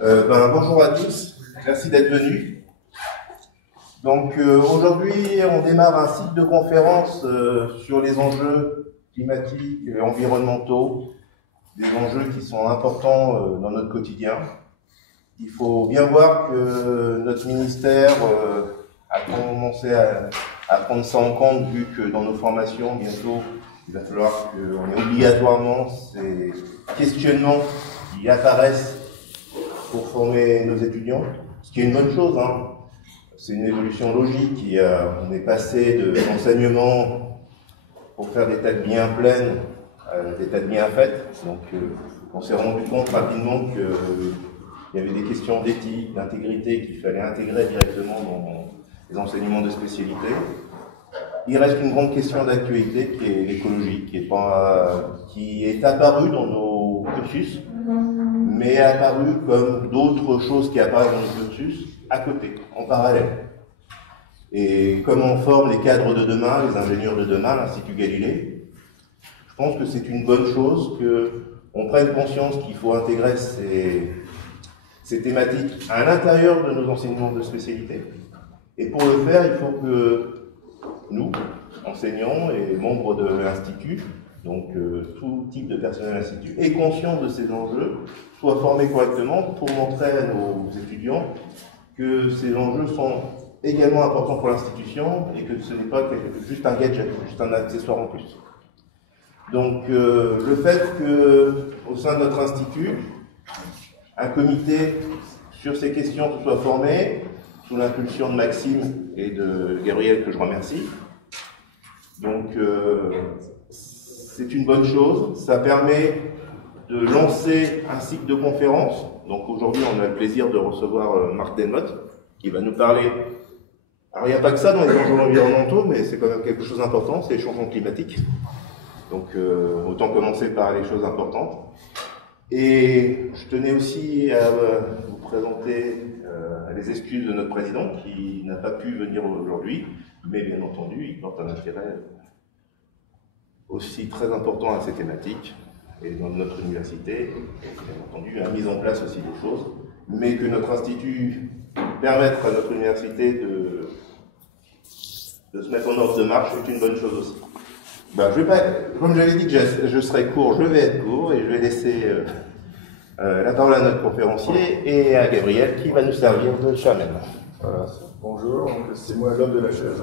Bonjour à tous, merci d'être venus. Donc aujourd'hui, on démarre un cycle de conférences sur les enjeux climatiques et environnementaux, des enjeux qui sont importants dans notre quotidien. Il faut bien voir que notre ministère a commencé à prendre ça en compte, vu que dans nos formations, bientôt, il va falloir qu'on ait obligatoirement ces questionnements qui apparaissent pour former nos étudiants, ce qui est une bonne chose, hein. C'est une évolution logique. On est passé de l'enseignement pour faire des tâches bien pleines à des tâches bien faites. Donc on s'est rendu compte rapidement qu'il y avait des questions d'éthique, d'intégrité qu'il fallait intégrer directement dans les enseignements de spécialité. Il reste une grande question d'actualité qui est l'écologie, qui est apparue dans nos cursus, mais apparue comme d'autres choses qui apparaissent dans nos cursus à côté, en parallèle. Et comment on forme les cadres de demain, les ingénieurs de demain, l'Institut Galilée, je pense que c'est une bonne chose qu'on prenne conscience qu'il faut intégrer ces thématiques à l'intérieur de nos enseignements de spécialité. Et pour le faire, il faut que nous, enseignants et membres de l'Institut, donc tout type de personnel à l'Institut, est conscient de ces enjeux, soient formés correctement pour montrer à nos étudiants que ces enjeux sont également importants pour l'institution et que ce n'est pas juste un gadget, juste un accessoire en plus. Donc le fait qu'au sein de notre institut, un comité sur ces questions soit formé, sous l'impulsion de Maxime et de Gabriel, que je remercie. Donc c'est une bonne chose, ça permet de lancer un cycle de conférences. Donc aujourd'hui, on a le plaisir de recevoir Marc Delmotte, qui va nous parler. Alors il n'y a pas que ça dans les enjeux environnementaux, mais c'est quand même quelque chose d'important, c'est les changements climatiques. Donc autant commencer par les choses importantes. Et je tenais aussi à vous présenter les excuses de notre président, qui n'a pas pu venir aujourd'hui, mais bien entendu, il porte un intérêt aussi très important à ces thématiques. Et dans notre université, bien entendu, a mis en place aussi des choses, mais que notre institut permette à notre université de se mettre en ordre de marche est une bonne chose aussi. Comme j'avais dit que je serais court, je vais être court et je vais laisser la parole à notre conférencier et à Gabriel qui va nous servir de chamel. Voilà, bonjour, c'est moi l'homme de la chaise.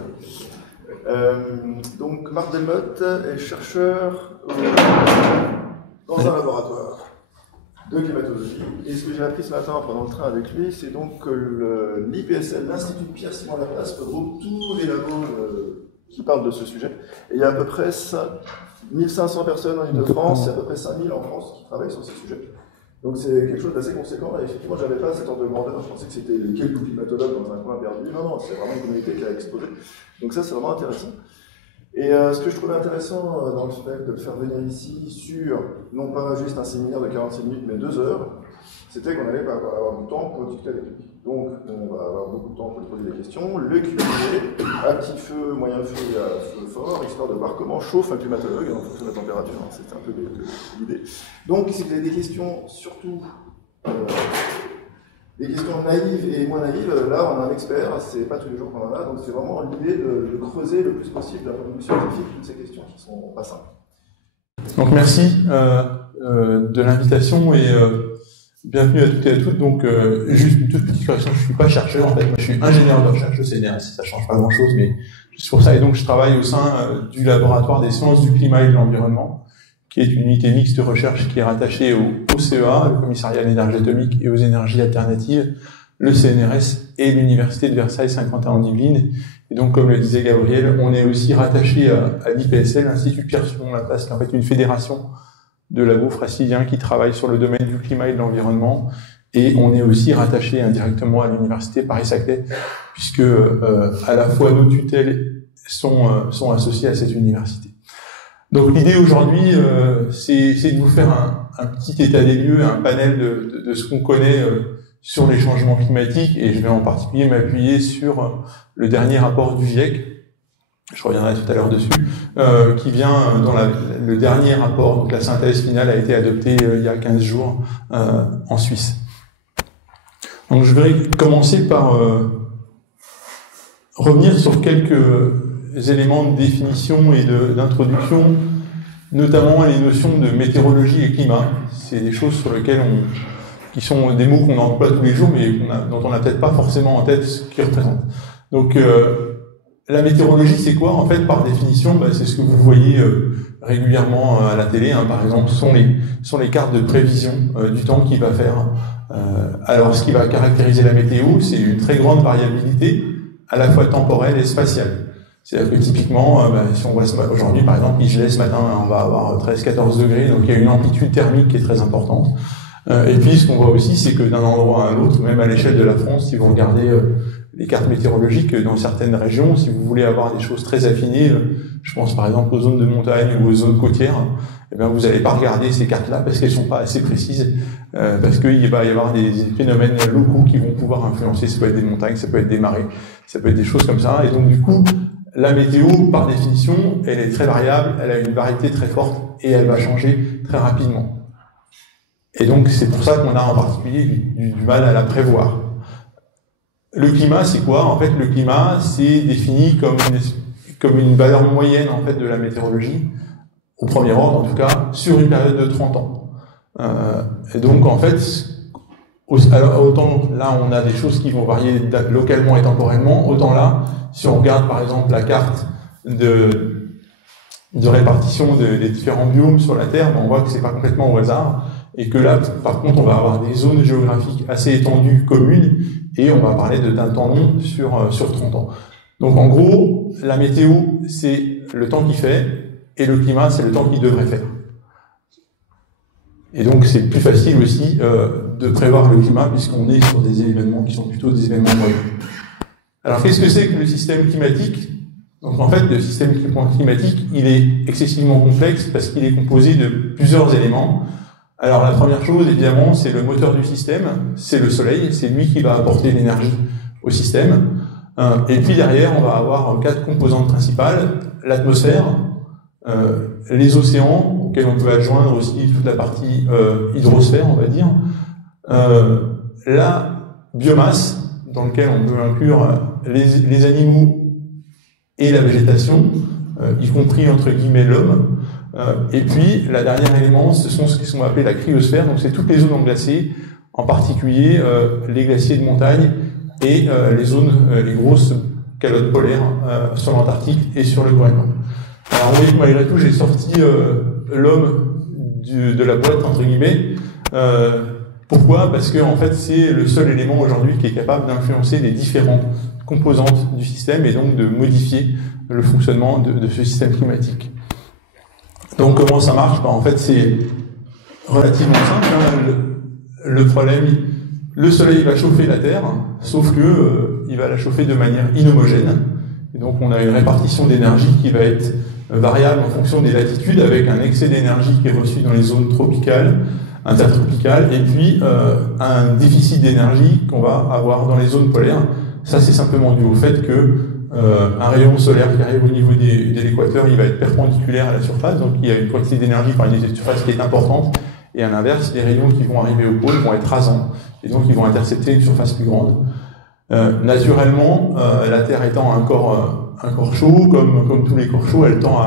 Donc Marc Delmotte est chercheur dans un laboratoire de climatologie. Et ce que j'ai appris ce matin en prenant le train avec lui, c'est donc que l'IPSL, l'Institut Pierre-Simon Laplace, regroupe tous les labos qui parlent de ce sujet. Et il y a à peu près 1500 personnes en Ile-de-France et à peu près 5000 en France qui travaillent sur ce sujet. Donc c'est quelque chose d'assez conséquent. Et effectivement, je n'avais pas cet ordre de grandeur. Je pensais que c'était quelques climatologues dans un coin perdu. Non, c'est vraiment une communauté qui a explosé. Donc ça, c'est vraiment intéressant. Et ce que je trouvais intéressant dans le fait de le faire venir ici sur, non pas juste un séminaire de 46 minutes, mais 2 heures, c'était qu'on allait avoir du temps pour discuter avec lui. Donc, on va avoir beaucoup de temps pour lui poser des questions. Le Q&A, à petit feu, moyen feu et à feu fort, histoire de voir comment chauffe un climatologue en fonction de la température. C'était un peu l'idée. Donc, si vous avez des questions, surtout des questions naïves et moins naïves, là, on a un expert, c'est pas tous les jours qu'on en a, donc c'est vraiment l'idée de creuser le plus possible d'un point de vue scientifique toutes ces questions qui sont pas simples. Donc, merci de l'invitation et bienvenue à toutes et à toutes. Donc, juste une toute petite correction, je suis pas chercheur, en fait, moi je suis ingénieur de recherche au CNRS, ça change pas grand chose, mais juste pour ça, et donc je travaille au sein du laboratoire des sciences du climat et de l'environnement, qui est une unité mixte de recherche qui est rattachée au CEA, le Commissariat à l'énergie atomique et aux énergies alternatives, le CNRS et l'Université de Versailles-Saint-Quentin-en-Yvelines. Et donc, comme le disait Gabriel, on est aussi rattaché à l'IPSL, l'Institut Pierre-Simon Laplace, qui est en fait une fédération de labos franciliens qui travaillent sur le domaine du climat et de l'environnement. Et on est aussi rattaché indirectement à l'Université Paris-Saclay, puisque à la fois nos tutelles sont associées à cette université. Donc l'idée aujourd'hui, c'est de vous faire un petit état des lieux, un panel de ce qu'on connaît sur les changements climatiques, et je vais en particulier m'appuyer sur le dernier rapport du GIEC, je reviendrai tout à l'heure dessus, qui vient dans le dernier rapport, donc la synthèse finale a été adoptée il y a 15 jours en Suisse. Donc je vais commencer par revenir sur quelques éléments de définition et d'introduction, notamment les notions de météorologie et climat. C'est des choses sur lesquelles qui sont des mots qu'on emploie tous les jours, mais dont on n'a peut-être pas forcément en tête ce qu'ils représentent. Donc la météorologie, c'est quoi? En fait, par définition, c'est ce que vous voyez régulièrement à la télé, hein, par exemple, sont les cartes de prévision du temps qu'il va faire. Alors, ce qui va caractériser la météo, c'est une très grande variabilité, à la fois temporelle et spatiale. C'est-à-dire que typiquement, si on voit aujourd'hui, par exemple, il gelait ce matin, on va avoir 13-14 degrés, donc il y a une amplitude thermique qui est très importante. Et puis, ce qu'on voit aussi, c'est que d'un endroit à un autre, même à l'échelle de la France, si vous regardez les cartes météorologiques dans certaines régions, si vous voulez avoir des choses très affinées, je pense par exemple aux zones de montagne ou aux zones côtières, eh bien vous n'allez pas regarder ces cartes-là parce qu'elles sont pas assez précises, parce qu'il va y avoir des phénomènes locaux qui vont pouvoir influencer. Ça peut être des montagnes, ça peut être des marées, ça peut être des choses comme ça. Et donc du coup, la météo, par définition, elle est très variable, elle a une variété très forte et elle va changer très rapidement. Et donc c'est pour ça qu'on a en particulier du mal à la prévoir. Le climat, c'est quoi? En fait, le climat, c'est défini comme une valeur moyenne en fait de la météorologie, au premier ordre en tout cas, sur une période de 30 ans. Et donc en fait, alors, autant là on a des choses qui vont varier localement et temporellement, autant là, si on regarde par exemple la carte de répartition des différents biomes sur la Terre, on voit que c'est pas complètement au hasard. Et que là, par contre, on va avoir des zones géographiques assez étendues communes, et on va parler d'un temps long sur 30 ans. Donc en gros, la météo, c'est le temps qu'il fait, et le climat, c'est le temps qu'il devrait faire. Et donc c'est plus facile aussi de prévoir le climat, puisqu'on est sur des événements qui sont plutôt des événements moyens. Alors qu'est-ce que c'est que le système climatique? Donc en fait, le système climatique, il est excessivement complexe, parce qu'il est composé de plusieurs éléments. Alors la première chose, évidemment, c'est le moteur du système, c'est le soleil, c'est lui qui va apporter l'énergie au système. Et puis derrière, on va avoir 4 composantes principales: l'atmosphère, les océans, auxquels on peut adjoindre aussi toute la partie hydrosphère, on va dire, la biomasse, dans laquelle on peut inclure les animaux et la végétation, y compris entre guillemets l'homme. Et puis, le dernier élément, ce sont ce qui sont appelés la cryosphère, donc c'est toutes les zones englacées, en particulier les glaciers de montagne et les grosses calottes polaires sur l'Antarctique et sur le Groenland. Alors, vous voyez que malgré tout, j'ai sorti l'homme de la boîte, entre guillemets. Pourquoi? Parce que en fait, c'est le seul élément aujourd'hui qui est capable d'influencer les différentes composantes du système et donc de modifier le fonctionnement de ce système climatique. Donc comment ça marche? En fait, c'est relativement simple. Hein. Le problème, le Soleil va chauffer la Terre, sauf que il va la chauffer de manière inhomogène. Et donc on a une répartition d'énergie qui va être variable en fonction des latitudes, avec un excès d'énergie qui est reçu dans les zones tropicales, intertropicales, et puis un déficit d'énergie qu'on va avoir dans les zones polaires. Ça, c'est simplement dû au fait que un rayon solaire qui arrive au niveau de l'équateur, il va être perpendiculaire à la surface, donc il y a une quantité d'énergie par unité de surface qui est importante, et à l'inverse, les rayons qui vont arriver au pôle vont être rasants, et donc ils vont intercepter une surface plus grande. Naturellement, la Terre étant un corps chaud, comme tous les corps chauds, elle tend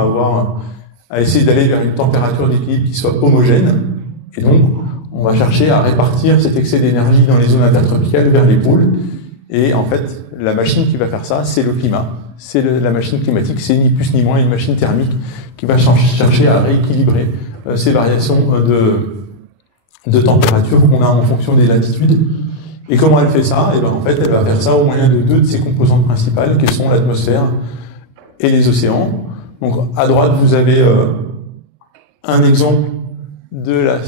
à essayer d'aller vers une température d'équilibre qui soit homogène, et donc on va chercher à répartir cet excès d'énergie dans les zones intertropicales vers les pôles. Et en fait, la machine qui va faire ça, c'est le climat. C'est la machine climatique, c'est ni plus ni moins une machine thermique qui va chercher à rééquilibrer ces variations de température qu'on a en fonction des latitudes. Et comment elle fait ça? Et ben en fait, elle va faire ça au moyen de 2 de ses composantes principales, qui sont l'atmosphère et les océans. Donc à droite, vous avez un exemple de la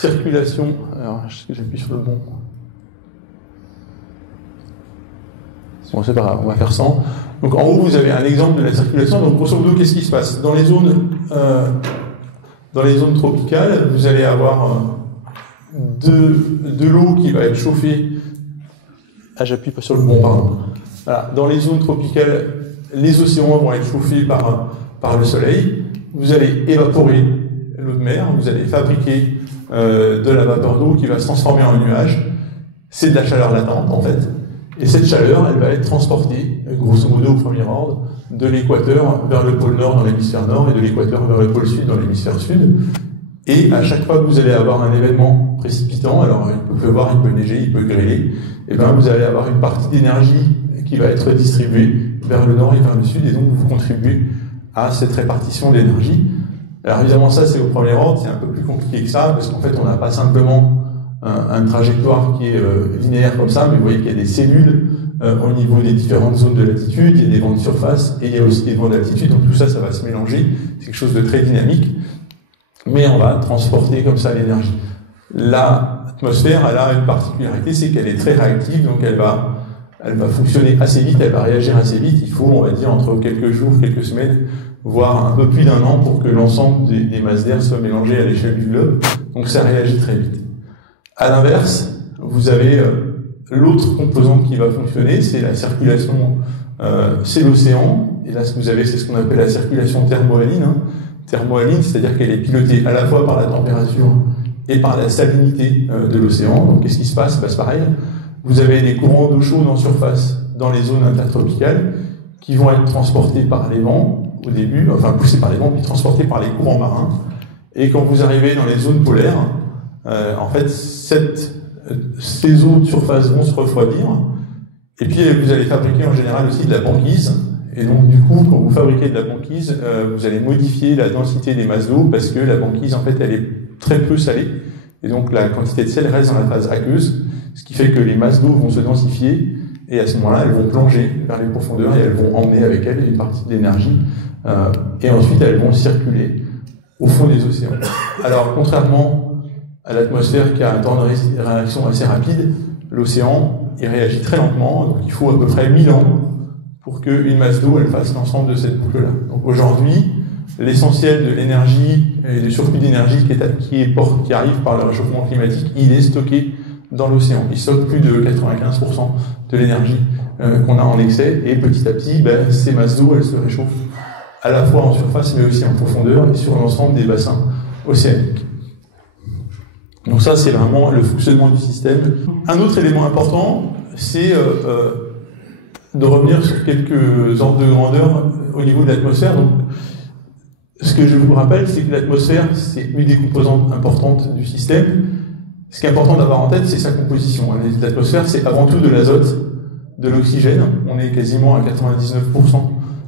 circulation. Alors, est-ce que j'appuie sur le bon? Bon, c'est pas grave, on va faire sans. Donc en haut, vous avez un exemple de la circulation. Donc grosso modo, qu'est-ce qui se passe? Dans les zones tropicales, vous allez avoir de l'eau qui va être chauffée. Ah, j'appuie pas sur le bon, pardon. Voilà. Dans les zones tropicales, les océans vont être chauffés par le soleil. Vous allez évaporer l'eau de mer, vous allez fabriquer de la vapeur d'eau qui va se transformer en nuage. c'est de la chaleur latente, en fait. Et cette chaleur, elle va être transportée, grosso modo au premier ordre, de l'équateur vers le pôle nord dans l'hémisphère nord et de l'équateur vers le pôle sud dans l'hémisphère sud. Et à chaque fois que vous allez avoir un événement précipitant, alors il peut pleuvoir, il peut neiger, il peut grêler, et bien vous allez avoir une partie d'énergie qui va être distribuée vers le nord et vers le sud, et donc vous contribuez à cette répartition d'énergie. Alors évidemment ça c'est au premier ordre, c'est un peu plus compliqué que ça, parce qu'en fait on n'a pas simplement une trajectoire qui est linéaire comme ça, mais vous voyez qu'il y a des cellules au niveau des différentes zones de latitude, il y a des vents de surface, et il y a aussi des vents d'altitude, donc tout ça, ça va se mélanger, c'est quelque chose de très dynamique, mais on va transporter comme ça l'énergie. L'atmosphère, elle a une particularité, c'est qu'elle est très réactive, donc elle va fonctionner assez vite, elle va réagir assez vite, il faut, on va dire, entre quelques jours, quelques semaines, voire un peu plus d'un an pour que l'ensemble des masses d'air soient mélangées à l'échelle du globe, donc ça réagit très vite. À l'inverse, vous avez l'autre composante qui va fonctionner, c'est la circulation, c'est l'océan, et là ce que vous avez, c'est ce qu'on appelle la circulation thermohaline. Thermohaline, c'est-à-dire qu'elle est pilotée à la fois par la température et par la salinité de l'océan. Donc qu'est-ce qui se passe? C'est pareil. Vous avez des courants d'eau chaude en surface dans les zones intertropicales qui vont être transportés par les vents au début, enfin poussés par les vents, puis transportés par les courants marins. Et quand vous arrivez dans les zones polaires, en fait, ces eaux de surface vont se refroidir. Et puis vous allez fabriquer en général aussi de la banquise. Et donc du coup, quand vous fabriquez de la banquise, vous allez modifier la densité des masses d'eau parce que la banquise, en fait, elle est très peu salée. Et donc la quantité de sel reste dans la phase aqueuse, ce qui fait que les masses d'eau vont se densifier et à ce moment-là, elles vont plonger vers les profondeurs et elles vont emmener avec elles une partie de l'énergie. Et ensuite, elles vont circuler au fond des océans. Alors, contrairement à l'atmosphère qui a un temps de réaction assez rapide, l'océan, il réagit très lentement, donc il faut à peu près 1000 ans pour qu'une masse d'eau, elle fasse l'ensemble de cette boucle-là. Donc aujourd'hui, l'essentiel de l'énergie et du surplus d'énergie qui arrive par le réchauffement climatique, il est stocké dans l'océan. Il stocke plus de 95% de l'énergie qu'on a en excès, et petit à petit, ces masses d'eau, elles se réchauffent à la fois en surface, mais aussi en profondeur, et sur l'ensemble des bassins océaniques. Donc ça, c'est vraiment le fonctionnement du système. Un autre élément important, c'est de revenir sur quelques ordres de grandeur au niveau de l'atmosphère. Donc, ce que je vous rappelle, c'est que l'atmosphère, c'est une des composantes importantes du système. Ce qui est important d'avoir en tête, c'est sa composition. L'atmosphère, c'est avant tout de l'azote, de l'oxygène. On est quasiment à 99%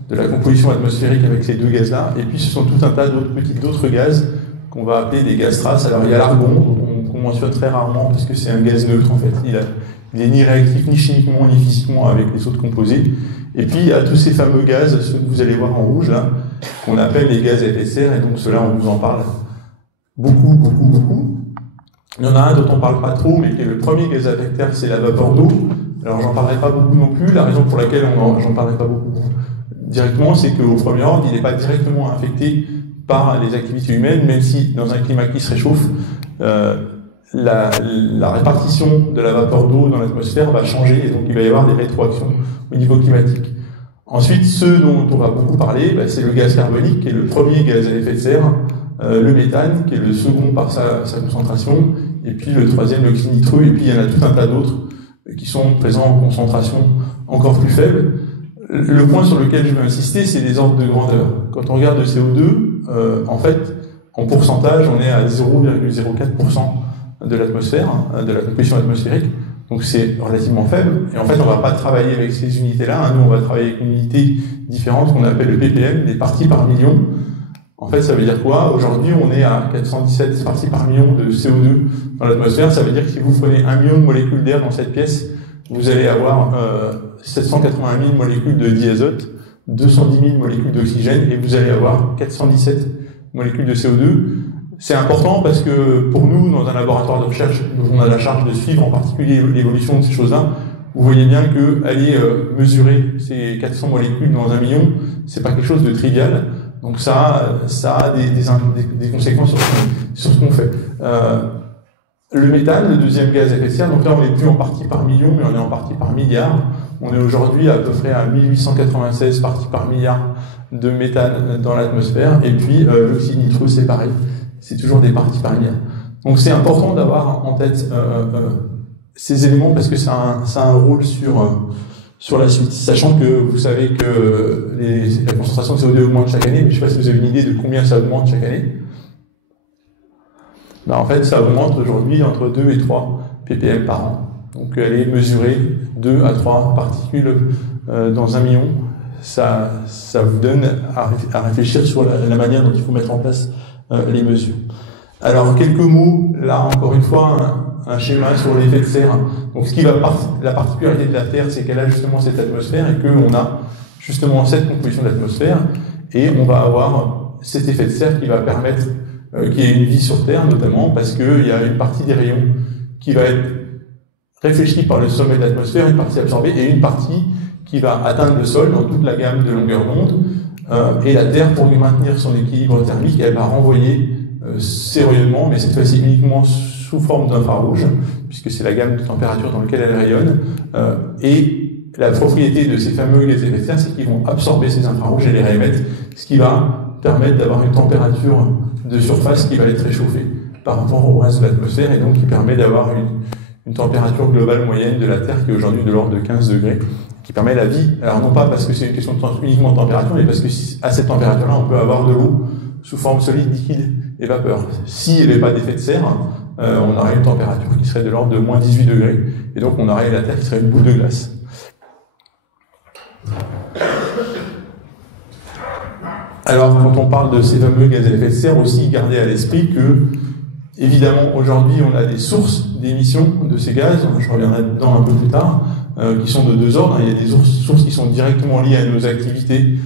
de la composition atmosphérique avec ces deux gaz-là. Et puis, ce sont tout un tas d'autres gaz qu'on va appeler des gaz traces. Alors, il y a l'argon, qu'on mentionne très rarement, parce que c'est un gaz neutre, en fait. Il n'est ni réactif, ni chimiquement, ni physiquement avec les autres composés. Et puis, il y a tous ces fameux gaz, ceux que vous allez voir en rouge, là, qu'on appelle les gaz à effet de serre, et donc ceux-là, on vous en parle beaucoup. Il y en a un dont on parle pas trop, mais qui est le premier gaz à effet de serre, c'est la vapeur d'eau. Alors, j'en parlerai pas beaucoup non plus. La raison pour laquelle j'en parlerai pas beaucoup directement, c'est qu'au premier ordre, il n'est pas directement affecté par les activités humaines, même si, dans un climat qui se réchauffe, la répartition de la vapeur d'eau dans l'atmosphère va changer, et donc il va y avoir des rétroactions au niveau climatique. Ensuite, ceux dont on va beaucoup parler, c'est le gaz carbonique, qui est le premier gaz à effet de serre, le méthane, qui est le second par sa concentration, et puis le troisième, l'oxyde nitreux, et puis il y en a tout un tas d'autres qui sont présents en concentration encore plus faible. Le point sur lequel je veux insister, c'est les ordres de grandeur. Quand on regarde le CO2, en fait, en pourcentage, on est à 0,04% de l'atmosphère, de la composition atmosphérique, donc c'est relativement faible, et en fait on va pas travailler avec ces unités-là, nous on va travailler avec une unité différente qu'on appelle le ppm, les parties par million. En fait ça veut dire quoi? Aujourd'hui on est à 417 parties par million de CO2 dans l'atmosphère, ça veut dire que si vous prenez 1 million de molécules d'air dans cette pièce, vous allez avoir 780 000 molécules de diazote, 210 000 molécules d'oxygène, et vous allez avoir 417 molécules de CO2. C'est important parce que pour nous, dans un laboratoire de recherche, on a la charge de suivre en particulier l'évolution de ces choses-là. Vous voyez bien que aller mesurer ces 400 molécules dans 1 million, c'est pas quelque chose de trivial. Donc ça a des conséquences sur ce qu'on fait. Le méthane, le deuxième gaz à effet de serre, donc là on n'est plus en partie par million, mais on est en partie par milliard. On est aujourd'hui à peu près à 1896 parties par milliard de méthane dans l'atmosphère. Et puis l'oxyde nitreux, c'est pareil. C'est toujours des parties par milliard. Donc c'est important d'avoir en tête ces éléments parce que ça a un rôle sur la suite. Sachant que vous savez que la concentration de CO2 augmente chaque année, mais je ne sais pas si vous avez une idée de combien ça augmente chaque année. Ben, en fait, ça augmente aujourd'hui entre 2 et 3 ppm par an. Donc elle est mesurée 2 à 3 particules dans 1 million. Ça vous donne à réfléchir sur la manière dont il faut mettre en place les mesures. Alors quelques mots, là encore une fois, un schéma sur l'effet de serre. Donc la particularité de la Terre, c'est qu'elle a justement cette atmosphère et qu'on a justement cette composition d'atmosphère et on va avoir cet effet de serre qui va permettre qu'il y ait une vie sur Terre, notamment parce qu'il y a une partie des rayons qui va être réfléchie par le sommet de l'atmosphère, une partie absorbée et une partie qui va atteindre le sol dans toute la gamme de longueur d'onde. Et la Terre, pour maintenir son équilibre thermique, elle va renvoyer ces rayonnements, mais cette fois-ci uniquement sous forme d'infrarouge, puisque c'est la gamme de température dans laquelle elle rayonne. Et la propriété de ces fameux gaz à effet de serre, c'est qu'ils vont absorber ces infrarouges et les réémettre, ce qui va permettre d'avoir une température de surface qui va être réchauffée par rapport au reste de l'atmosphère, et donc qui permet d'avoir une température globale moyenne de la Terre qui est aujourd'hui de l'ordre de 15 degrés, qui permet la vie. Alors non pas parce que c'est une question uniquement de température, mais parce que à cette température-là, on peut avoir de l'eau sous forme solide, liquide et vapeur. S'il n'y avait pas d'effet de serre, on aurait une température qui serait de l'ordre de moins 18 degrés, et donc on aurait la Terre qui serait une boule de glace. Alors, quand on parle de ces fameux gaz à effet de serre, aussi garder à l'esprit que, évidemment, aujourd'hui, on a des sources d'émissions de ces gaz, je reviendrai dedans un peu plus tard, qui sont de deux ordres. Il y a des sources qui sont directement liées à nos activités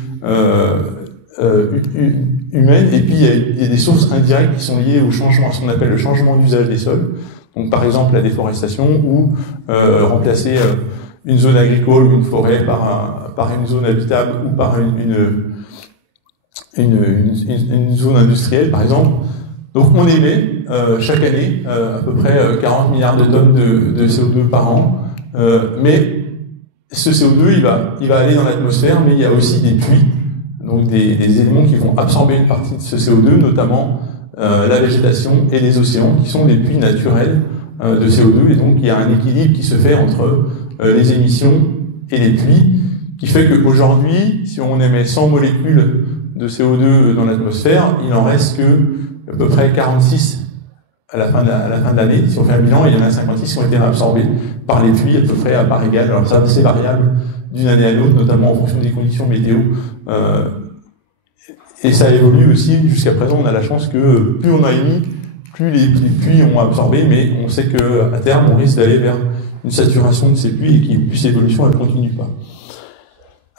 humaines, et puis il y a des sources indirectes qui sont liées au changement, à ce qu'on appelle le changement d'usage des sols. Donc, par exemple, la déforestation, ou remplacer une zone agricole ou une forêt par une zone habitable ou par une zone industrielle, par exemple. Donc on émet chaque année à peu près 40 milliards de tonnes de CO2 par an, mais ce CO2 il va aller dans l'atmosphère, mais il y a aussi des puits, donc des éléments qui vont absorber une partie de ce CO2, notamment la végétation et les océans, qui sont des puits naturels de CO2, et donc il y a un équilibre qui se fait entre les émissions et les puits, qui fait qu'aujourd'hui, si on émet 100 molécules de CO2 dans l'atmosphère, il en reste que à peu près 46 à la fin de l'année. Si on fait un bilan, il y en a 56 qui ont été réabsorbés par les puits à peu près à part égale. Alors ça, c'est variable d'une année à l'autre, notamment en fonction des conditions météo. Et ça évolue aussi. Jusqu'à présent, on a la chance que plus on a émis, plus les puits ont absorbé, mais on sait qu'à terme, on risque d'aller vers une saturation de ces puits et que cette évolution, elle ne continue pas.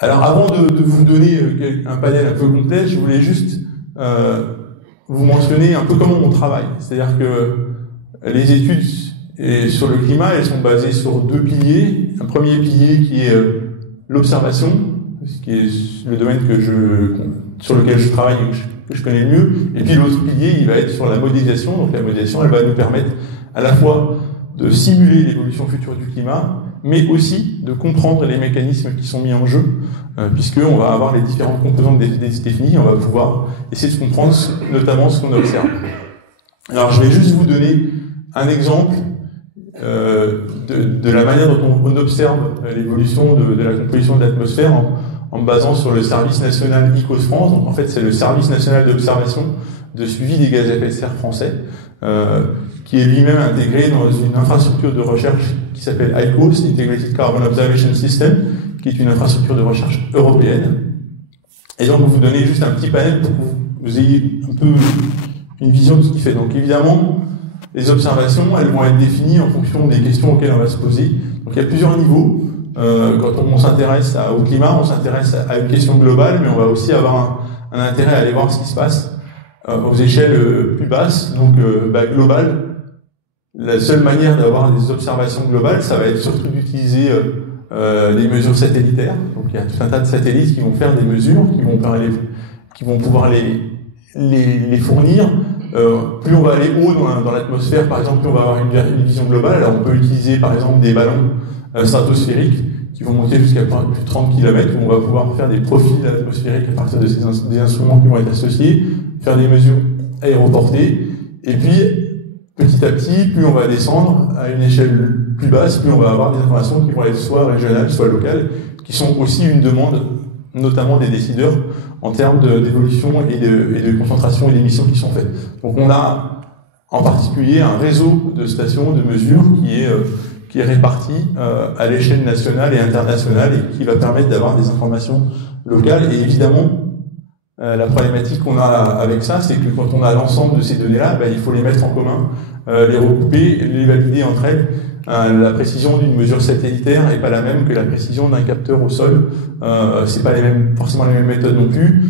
Alors, avant de vous donner un panel un peu complet, je voulais juste vous mentionner un peu comment on travaille. C'est-à-dire que les études sur le climat, elles sont basées sur deux piliers. Un premier pilier qui est l'observation, qui est le domaine sur lequel je travaille et que je connais le mieux. Et puis l'autre pilier, il va être sur la modélisation. Donc la modélisation, elle va nous permettre à la fois de simuler l'évolution future du climat, mais aussi de comprendre les mécanismes qui sont mis en jeu, puisqu'on va avoir les différentes composantes définies, on va pouvoir essayer de comprendre notamment ce qu'on observe. Alors je vais juste vous donner un exemple de la manière dont on observe l'évolution de la composition de l'atmosphère en me basant sur le service national ICOS France. Donc en fait c'est le service national d'observation de suivi des gaz à effet de serre français, qui est lui-même intégré dans une infrastructure de recherche qui s'appelle ICOS, Integrated Carbon Observation System, qui est une infrastructure de recherche européenne. Et donc, vous donner juste un petit panel pour que vous ayez un peu une vision de ce qu'il fait. Donc, évidemment, les observations, elles vont être définies en fonction des questions auxquelles on va se poser. Donc, il y a plusieurs niveaux. Quand on s'intéresse au climat, on s'intéresse à une question globale, mais on va aussi avoir un intérêt à aller voir ce qui se passe aux échelles plus basses, donc globales. La seule manière d'avoir des observations globales, ça va être surtout d'utiliser des mesures satellitaires. Donc il y a tout un tas de satellites qui vont faire des mesures, qui vont pouvoir les fournir. Plus on va aller haut dans l'atmosphère, par exemple, plus on va avoir une vision globale. Alors on peut utiliser par exemple des ballons stratosphériques qui vont monter jusqu'à plus de 30 km, où on va pouvoir faire des profils atmosphériques à partir de des instruments qui vont être associés, faire des mesures aéroportées, et puis petit petit à petit, plus on va descendre à une échelle plus basse, plus on va avoir des informations qui vont être soit régionales, soit locales, qui sont aussi une demande, notamment des décideurs, en termes d'évolution et de concentration et d'émissions qui sont faites. Donc on a en particulier un réseau de stations de mesure qui est réparti à l'échelle nationale et internationale et qui va permettre d'avoir des informations locales. Et évidemment, la problématique qu'on a avec ça, c'est que quand on a l'ensemble de ces données-là, il faut les mettre en commun, les recouper, les valider entre elles. La précision d'une mesure satellitaire n'est pas la même que la précision d'un capteur au sol. C'est pas forcément les mêmes méthodes non plus.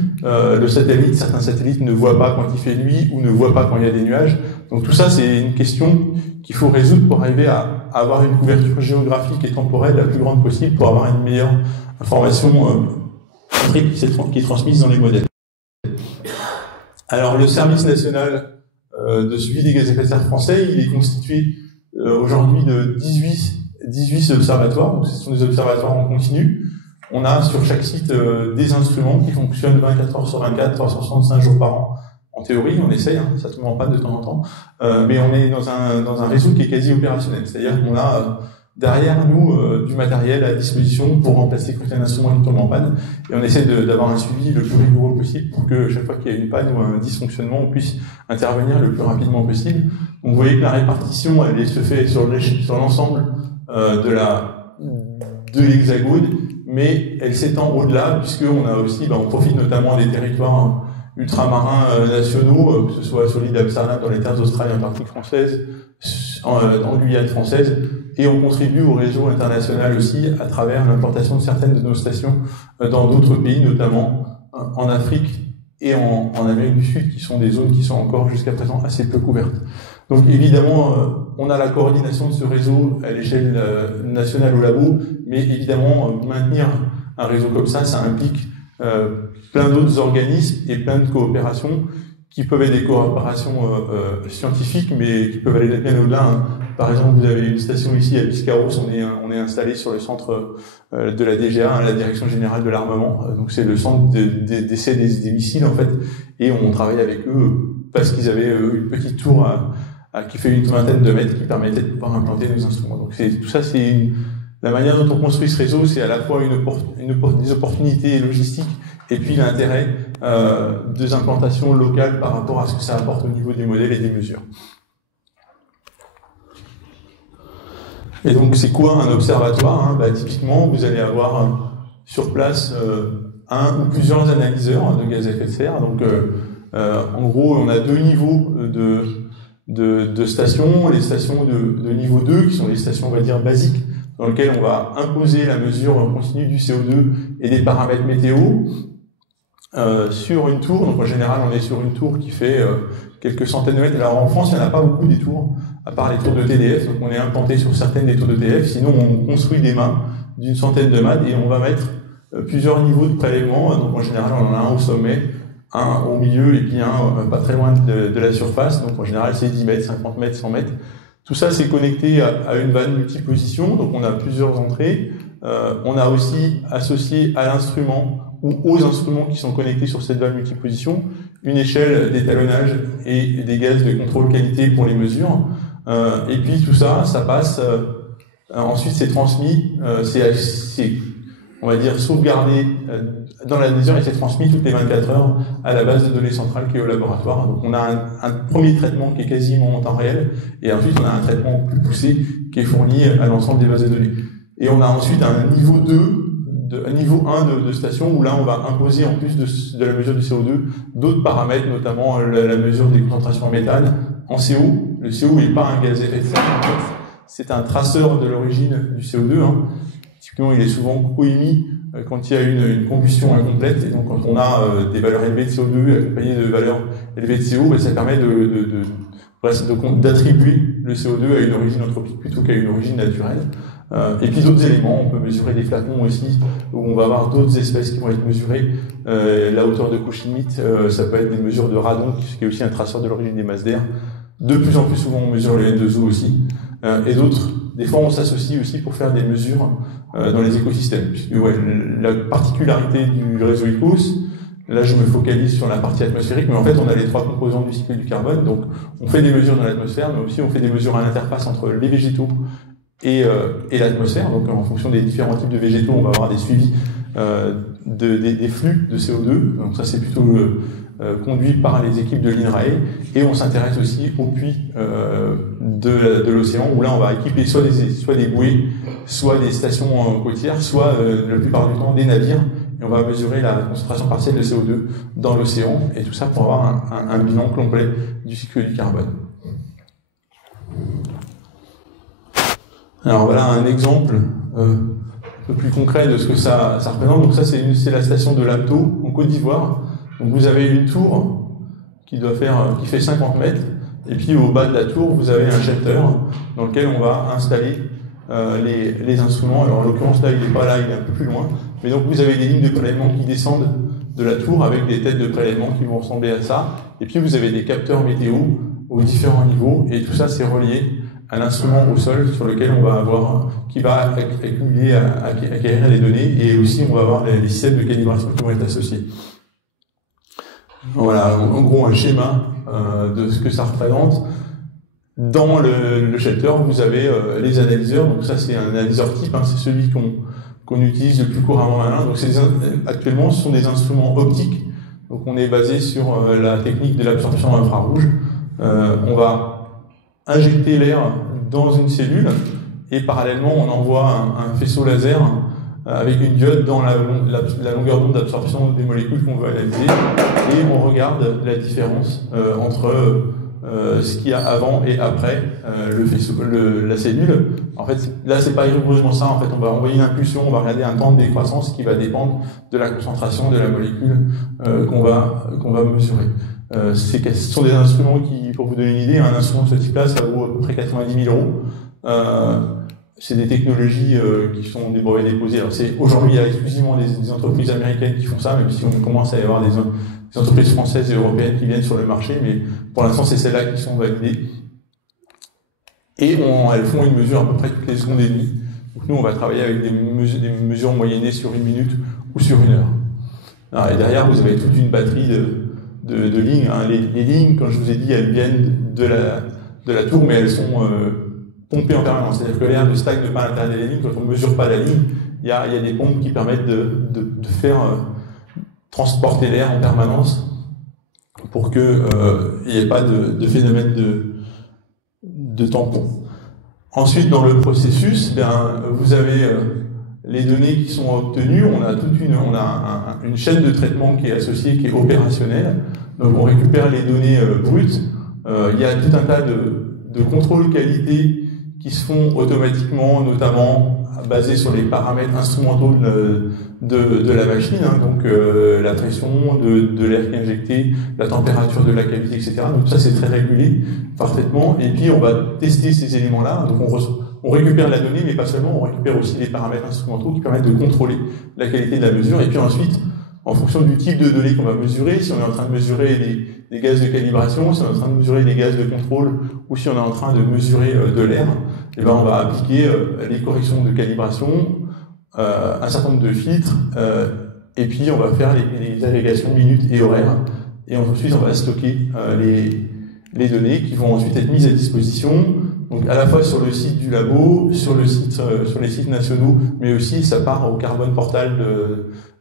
Certains satellites ne voient pas quand il fait nuit ou ne voient pas quand il y a des nuages. Donc tout ça, c'est une question qu'il faut résoudre pour arriver à avoir une couverture géographique et temporelle la plus grande possible pour avoir une meilleure information qui est transmise dans les modèles. Alors le service national de suivi des gaz à effet de serre français, il est constitué aujourd'hui de 18 observatoires. Donc ce sont des observatoires en continu. On a sur chaque site des instruments qui fonctionnent 24 heures sur 24, 365 jours par an. En théorie, on essaye, ça tombe en panne de temps en temps, mais on est dans un réseau qui est quasi opérationnel. C'est-à-dire qu'on a derrière nous du matériel à disposition pour remplacer quand il y a un instrument qui tombe en panne, et on essaie d'avoir un suivi le plus rigoureux possible pour que chaque fois qu'il y a une panne ou un dysfonctionnement, on puisse intervenir le plus rapidement possible. Donc vous voyez que la répartition, elle se fait sur l'ensemble de l'hexagone, mais elle s'étend au-delà, puisqu'on a aussi, on profite notamment des territoires ultramarins nationaux, que ce soit sur l'île d'Amsterdam, dans les terres australes et antarctiques françaises, en Guyane française, et on contribue au réseau international aussi à travers l'implantation de certaines de nos stations dans d'autres pays, notamment en Afrique et en Amérique du Sud, qui sont des zones qui sont encore jusqu'à présent assez peu couvertes. Donc évidemment, on a la coordination de ce réseau à l'échelle nationale au labo, mais évidemment, maintenir un réseau comme ça implique plein d'autres organismes et plein de coopérations qui peuvent être des coopérations scientifiques, mais qui peuvent aller bien au-delà. Par exemple, vous avez une station ici à Biscarrosse, on est installé sur le centre de la DGA, la Direction Générale de l'Armement. Donc c'est le centre d'essai des missiles en fait, et on travaille avec eux parce qu'ils avaient une petite tour qui fait une vingtaine de mètres qui permettait de pouvoir implanter nos instruments. Donc tout ça, c'est la manière dont on construit ce réseau, c'est à la fois des opportunités logistiques et puis l'intérêt des implantations locales par rapport à ce que ça apporte au niveau des modèles et des mesures. Et donc c'est quoi un observatoire ? Typiquement, vous allez avoir sur place un ou plusieurs analyseurs de gaz à effet de serre. Donc en gros, on a deux niveaux de stations, les stations de niveau 2, qui sont les stations, on va dire, basiques, dans lesquelles on va imposer la mesure continue du CO2 et des paramètres météo sur une tour. Donc en général, on est sur une tour qui fait quelques centaines de mètres. Alors en France, il n'y en a pas beaucoup des tours, à part les tours de TDF, donc on est implanté sur certaines des tours de TDF, sinon on construit des mâts d'une centaine de mâts et on va mettre plusieurs niveaux de prélèvement. Donc en général, on en a un au sommet, un au milieu et puis un pas très loin de la surface. Donc en général, c'est 10 mètres, 50 mètres, 100 mètres. Tout ça, c'est connecté à une vanne multiposition, donc on a plusieurs entrées. On a aussi associé à l'instrument ou aux instruments qui sont connectés sur cette vanne multiposition une échelle d'étalonnage et des gaz de contrôle qualité pour les mesures. Et puis tout ça, ça passe. Ensuite, c'est transmis, c'est on va dire sauvegardé dans la mesure et c'est transmis toutes les 24 heures à la base de données centrale qui est au laboratoire. Donc on a un premier traitement qui est quasiment en temps réel et ensuite on a un traitement plus poussé qui est fourni à l'ensemble des bases de données. Et on a ensuite un niveau 2, un niveau 1 de station où là on va imposer en plus de la mesure du CO2 d'autres paramètres, notamment la mesure des concentrations en méthane, en CO. Le CO n'est pas un gaz à effet de serre, en fait, c'est un traceur de l'origine du CO2. Typiquement, il est souvent coémis quand il y a une combustion incomplète, et donc quand on a des valeurs élevées de CO2 accompagnées de valeurs élevées de CO, ça permet d'attribuer le CO2 à une origine anthropique plutôt qu'à une origine naturelle. Et puis d'autres éléments, on peut mesurer des flacons aussi, où on va avoir d'autres espèces qui vont être mesurées. La hauteur de couche limite, ça peut être des mesures de radon, qui est aussi un traceur de l'origine des masses d'air. De plus en plus souvent, on mesure les N2O aussi. Et d'autres, des fois, on s'associe aussi pour faire des mesures dans les écosystèmes. Puisque la particularité du réseau ICOS, Là, je me focalise sur la partie atmosphérique, mais en fait, on a les 3 composants du cycle du carbone. Donc, on fait des mesures dans l'atmosphère, mais aussi on fait des mesures à l'interface entre les végétaux et l'atmosphère. Donc, en fonction des différents types de végétaux, on va avoir des suivis des flux de CO2. Donc, ça, c'est plutôt conduit par les équipes de l'INRAE. Et on s'intéresse aussi aux puits de l'océan, où là, on va équiper soit des bouées, soit des stations côtières, soit, la plupart du temps, des navires. Et on va mesurer la concentration partielle de CO2 dans l'océan, et tout ça pour avoir un bilan complet du cycle du carbone. Alors voilà un exemple un peu plus concret de ce que ça représente. Donc ça, c'est la station de Lamto, en Côte d'Ivoire. Donc vous avez une tour qui fait 50 mètres, et puis au bas de la tour, vous avez un shelter dans lequel on va installer les instruments. Alors en l'occurrence, là, il n'est pas là, il est un peu plus loin. Mais donc vous avez des lignes de prélèvement qui descendent de la tour avec des têtes de prélèvement qui vont ressembler à ça. Et puis vous avez des capteurs météo aux différents niveaux, et tout ça c'est relié à l'instrument au sol sur lequel on va avoir, qui va accumuler, acquérir les données, et aussi on va avoir les systèmes de calibration qui vont être associés. Voilà, en gros un schéma de ce que ça représente. Dans le shelter, vous avez les analyseurs. Donc ça c'est un analyseur type, c'est celui qu'on utilise le plus couramment maintenant. Donc actuellement, ce sont des instruments optiques. Donc on est basé sur la technique de l'absorption infrarouge. On va injecter l'air dans une cellule, et parallèlement on envoie un faisceau laser avec une diode dans la longueur d'onde d'absorption des molécules qu'on veut analyser, et on regarde la différence entre ce qu'il y a avant et après le faisceau, la cellule. En fait, là, c'est pas rigoureusement ça. En fait, on va envoyer une impulsion, on va regarder un temps de décroissance qui va dépendre de la concentration de la molécule qu'on va mesurer. Ce sont des instruments qui, pour vous donner une idée, un instrument de ce type-là, ça vaut à peu près 90 000 €. C'est des technologies qui sont des brevets déposés. Alors, aujourd'hui, il y a exclusivement des entreprises américaines qui font ça, même si on commence à y avoir des entreprises françaises et européennes qui viennent sur le marché, mais pour l'instant, c'est celles-là qui sont validées. Et elles font une mesure à peu près toutes les secondes et demie. Donc nous, on va travailler avec des mesures moyennées sur 1 minute ou sur 1 heure. Alors, et derrière, vous avez toute une batterie de lignes. Les lignes, comme je vous ai dit, elles viennent de la tour, mais elles sont pompées en permanence. C'est-à-dire que l'air ne stagne pas à l'intérieur des lignes. Quand on ne mesure pas la ligne, il y a des pompes qui permettent de faire transporter l'air en permanence pour qu'il n'y ait pas de phénomène de tampon. Ensuite, dans le processus, vous avez les données qui sont obtenues. On a une chaîne de traitement qui est associée, qui est opérationnelle. Donc, on récupère les données brutes. Il y a tout un tas de contrôles qualité qui se font automatiquement, notamment basés sur les paramètres instrumentaux de la machine, donc la pression de l'air qui est injecté, la température de la cavité, etc. Donc ça, c'est très régulé parfaitement. Et puis on va tester ces éléments-là. Donc on récupère la donnée, mais pas seulement, on récupère aussi les paramètres instrumentaux qui permettent de contrôler la qualité de la mesure. Et puis ensuite, en fonction du type de données qu'on va mesurer, si on est en train de mesurer des gaz de calibration, si on est en train de mesurer des gaz de contrôle, ou si on est en train de mesurer de l'air, et on va appliquer les corrections de calibration, un certain nombre de filtres, et puis on va faire les agrégations minutes et horaires, et ensuite on va stocker les données qui vont ensuite être mises à disposition, donc à la fois sur le site du labo, sur les sites nationaux, mais aussi ça part au Carbone Portal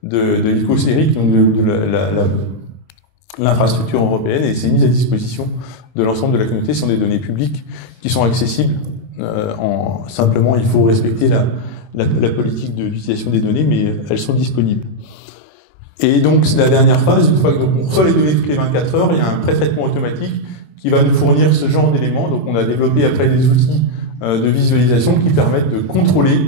de l'ICOSERIC, donc de l'infrastructure européenne, et c'est mis à disposition de l'ensemble de la communauté. Ce sont des données publiques qui sont accessibles. Simplement, il faut respecter la politique de l'utilisation des données, mais elles sont disponibles. Et donc, la dernière phase, une fois qu'on reçoit les données toutes les 24 heures, il y a un pré-traitement automatique qui va nous fournir ce genre d'éléments. Donc, on a développé après des outils de visualisation qui permettent de contrôler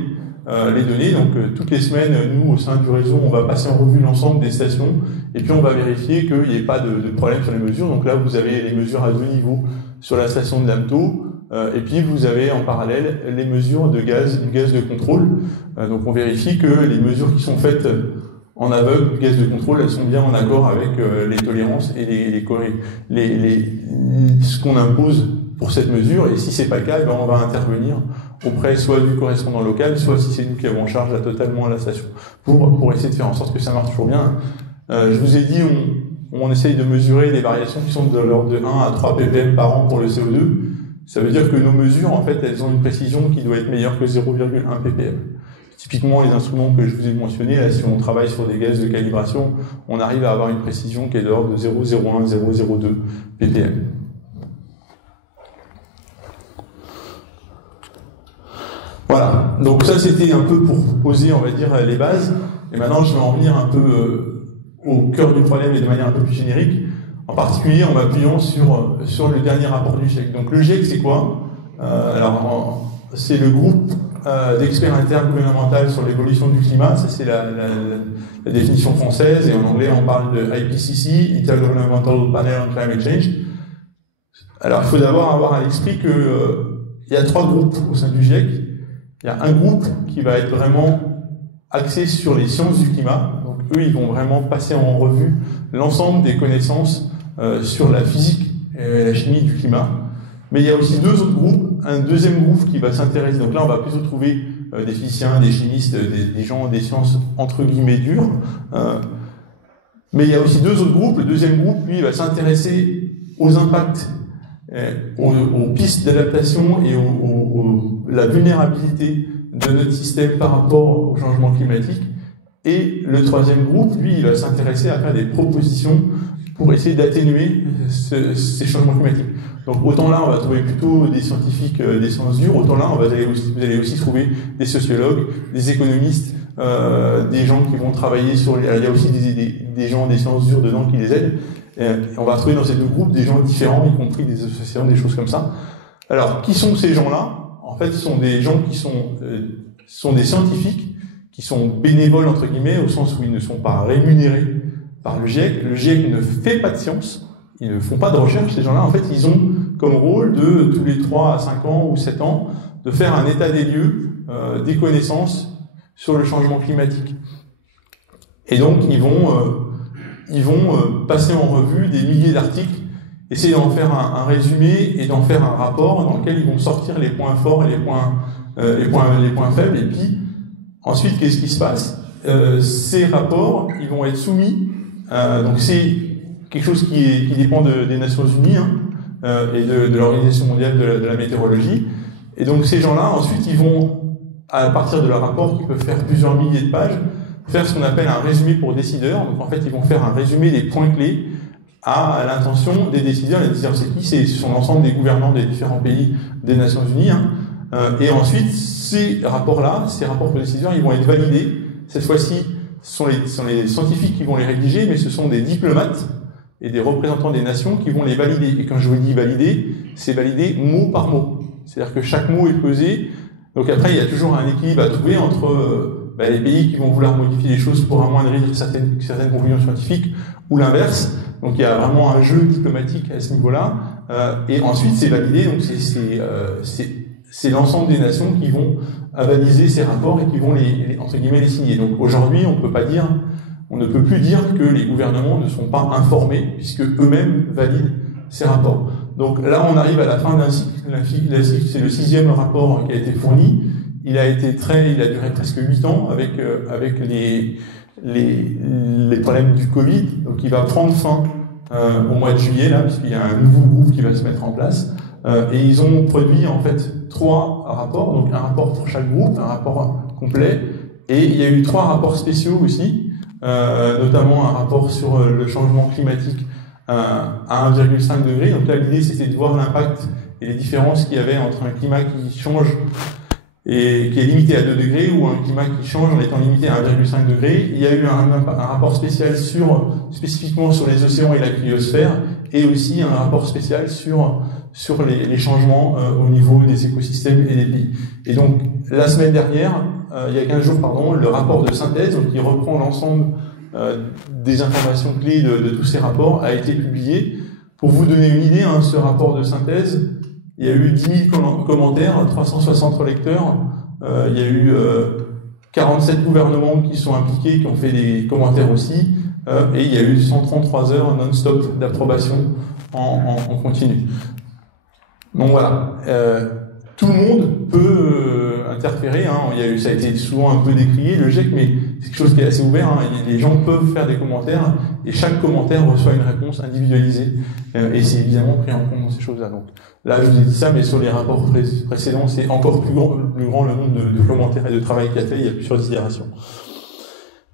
les données. Donc, toutes les semaines, nous, au sein du réseau, on va passer en revue l'ensemble des stations, et puis on va vérifier qu'il n'y ait pas de problème sur les mesures. Donc là, vous avez les mesures à 2 niveaux sur la station de Lamto, et puis vous avez en parallèle les mesures du gaz de contrôle. Donc on vérifie que les mesures qui sont faites en aveugle du gaz de contrôle, elles sont bien en accord avec les tolérances et ce qu'on impose pour cette mesure. Et si c'est pas le cas, on va intervenir auprès soit du correspondant local, soit si c'est nous qui avons en charge totalement la station, pour essayer de faire en sorte que ça marche toujours bien. Je vous ai dit, on essaye de mesurer les variations qui sont de l'ordre de 1 à 3 ppm par an pour le CO2. Ça veut dire que nos mesures, en fait, elles ont une précision qui doit être meilleure que 0,1 ppm. Typiquement, les instruments que je vous ai mentionnés, là, si on travaille sur des gaz de calibration, on arrive à avoir une précision qui est de l'ordre de 0,01, 0,02 ppm. Voilà, donc ça c'était un peu pour poser, on va dire, les bases. Et maintenant, je vais en venir un peu au cœur du problème et de manière un peu plus générique, en particulier en m'appuyant sur le dernier rapport du GIEC. Donc le GIEC, c'est quoi? C'est le groupe d'experts intergouvernemental sur l'évolution du climat. Ça, c'est la définition française, et en anglais, on parle de IPCC, Intergovernmental Panel on Climate Change. Alors, il faut d'abord avoir à l'esprit il y a 3 groupes au sein du GIEC. Il y a un groupe qui va être vraiment axé sur les sciences du climat. Donc, eux, ils vont vraiment passer en revue l'ensemble des connaissances sur la physique et la chimie du climat. Mais il y a aussi 2 autres groupes. Un deuxième groupe qui va s'intéresser. Donc là, on va plutôt trouver des physiciens, des chimistes, des gens des sciences entre guillemets dures. Mais il y a aussi 2 autres groupes. Le deuxième groupe, lui, va s'intéresser aux impacts, aux pistes d'adaptation et la vulnérabilité de notre système par rapport au changement climatique. Et le troisième groupe, lui, il va s'intéresser à faire des propositions pour essayer d'atténuer ces changements climatiques. Donc autant là, on va trouver plutôt des scientifiques des sciences dures, autant là, vous allez aussi trouver des sociologues, des économistes, des gens qui vont travailler sur... Il y a aussi des gens des sciences dures dedans qui les aident. Et on va trouver dans ces 2 groupes des gens différents, y compris des associations, des choses comme ça. Alors, qui sont ces gens-là? En fait, ce sont des gens qui sont des scientifiques, qui sont bénévoles, entre guillemets, au sens où ils ne sont pas rémunérés par le GIEC. Le GIEC ne fait pas de science, ils ne font pas de recherche. Ces gens-là, en fait, ils ont comme rôle de, tous les 3 à 5 ans ou 7 ans, de faire un état des lieux, des connaissances sur le changement climatique. Et donc, ils vont passer en revue des milliers d'articles, essayer d'en faire un résumé et d'en faire un rapport dans lequel ils vont sortir les points forts et les points faibles. Et puis, ensuite, qu'est-ce qui se passe? Ces rapports, ils vont être soumis. Donc, c'est quelque chose qui dépend des Nations Unies et de l'Organisation mondiale de la météorologie. Et donc, ces gens-là, ensuite, ils vont, à partir de leur rapport, qui peuvent faire plusieurs milliers de pages, faire ce qu'on appelle un résumé pour décideurs. Donc, en fait, ils vont faire un résumé des points clés à l'intention des décideurs. Les décideurs, c'est qui? Ce sont l'ensemble des gouvernants des différents pays des Nations Unies. Et ensuite, ces rapports-là, ces rapports pour décideurs, ils vont être validés. Cette fois-ci, ce sont les scientifiques qui vont les rédiger, mais ce sont des diplomates et des représentants des nations qui vont les valider. Et quand je vous dis valider, c'est valider mot par mot. C'est-à-dire que chaque mot est pesé. Donc après, il y a toujours un équilibre à trouver entre les pays qui vont vouloir modifier les choses pour amoindrir certaines conclusions scientifiques ou l'inverse. Donc il y a vraiment un jeu diplomatique à ce niveau-là. Et ensuite, c'est validé. Donc c'est l'ensemble des nations qui vont avaliser ces rapports et qui vont entre guillemets les signer. Donc aujourd'hui, on ne peut plus dire que les gouvernements ne sont pas informés puisque eux-mêmes valident ces rapports. Donc là, on arrive à la fin d'un cycle. C'est le 6e rapport qui a été fourni. Il a duré presque 8 ans avec les problèmes du Covid. Donc il va prendre fin au mois de juillet là, puisqu'il y a un nouveau groupe qui va se mettre en place. Et ils ont produit en fait 3 rapports, donc un rapport pour chaque groupe, un rapport complet. Et il y a eu 3 rapports spéciaux aussi, notamment un rapport sur le changement climatique à 1,5 degré. Donc là, l'idée, c'était de voir l'impact et les différences qu'il y avait entre un climat qui change et qui est limité à 2 degrés ou un climat qui change en étant limité à 1,5 degré. Il y a eu un rapport spécial spécifiquement sur les océans et la cryosphère, et aussi un rapport spécial sur les changements au niveau des écosystèmes et des pays. Et donc, la semaine dernière, il y a 15 jours, le rapport de synthèse, donc qui reprend l'ensemble des informations clés de tous ces rapports, a été publié. Pour vous donner une idée, ce rapport de synthèse, il y a eu 10 000 commentaires, 360 lecteurs, il y a eu 47 gouvernements qui sont impliqués, qui ont fait des commentaires aussi, et il y a eu 133 heures non-stop d'approbation en continu. Donc voilà, tout le monde peut interférer. Ça a été souvent un peu décrié, le GIEC, mais c'est quelque chose qui est assez ouvert. Les gens peuvent faire des commentaires et chaque commentaire reçoit une réponse individualisée. Et c'est évidemment pris en compte dans ces choses-là. Donc là, je vous ai dit ça, mais sur les rapports précédents, c'est encore plus grand le nombre de commentaires et de travail qu'il y a fait. Il y a plusieurs itérations.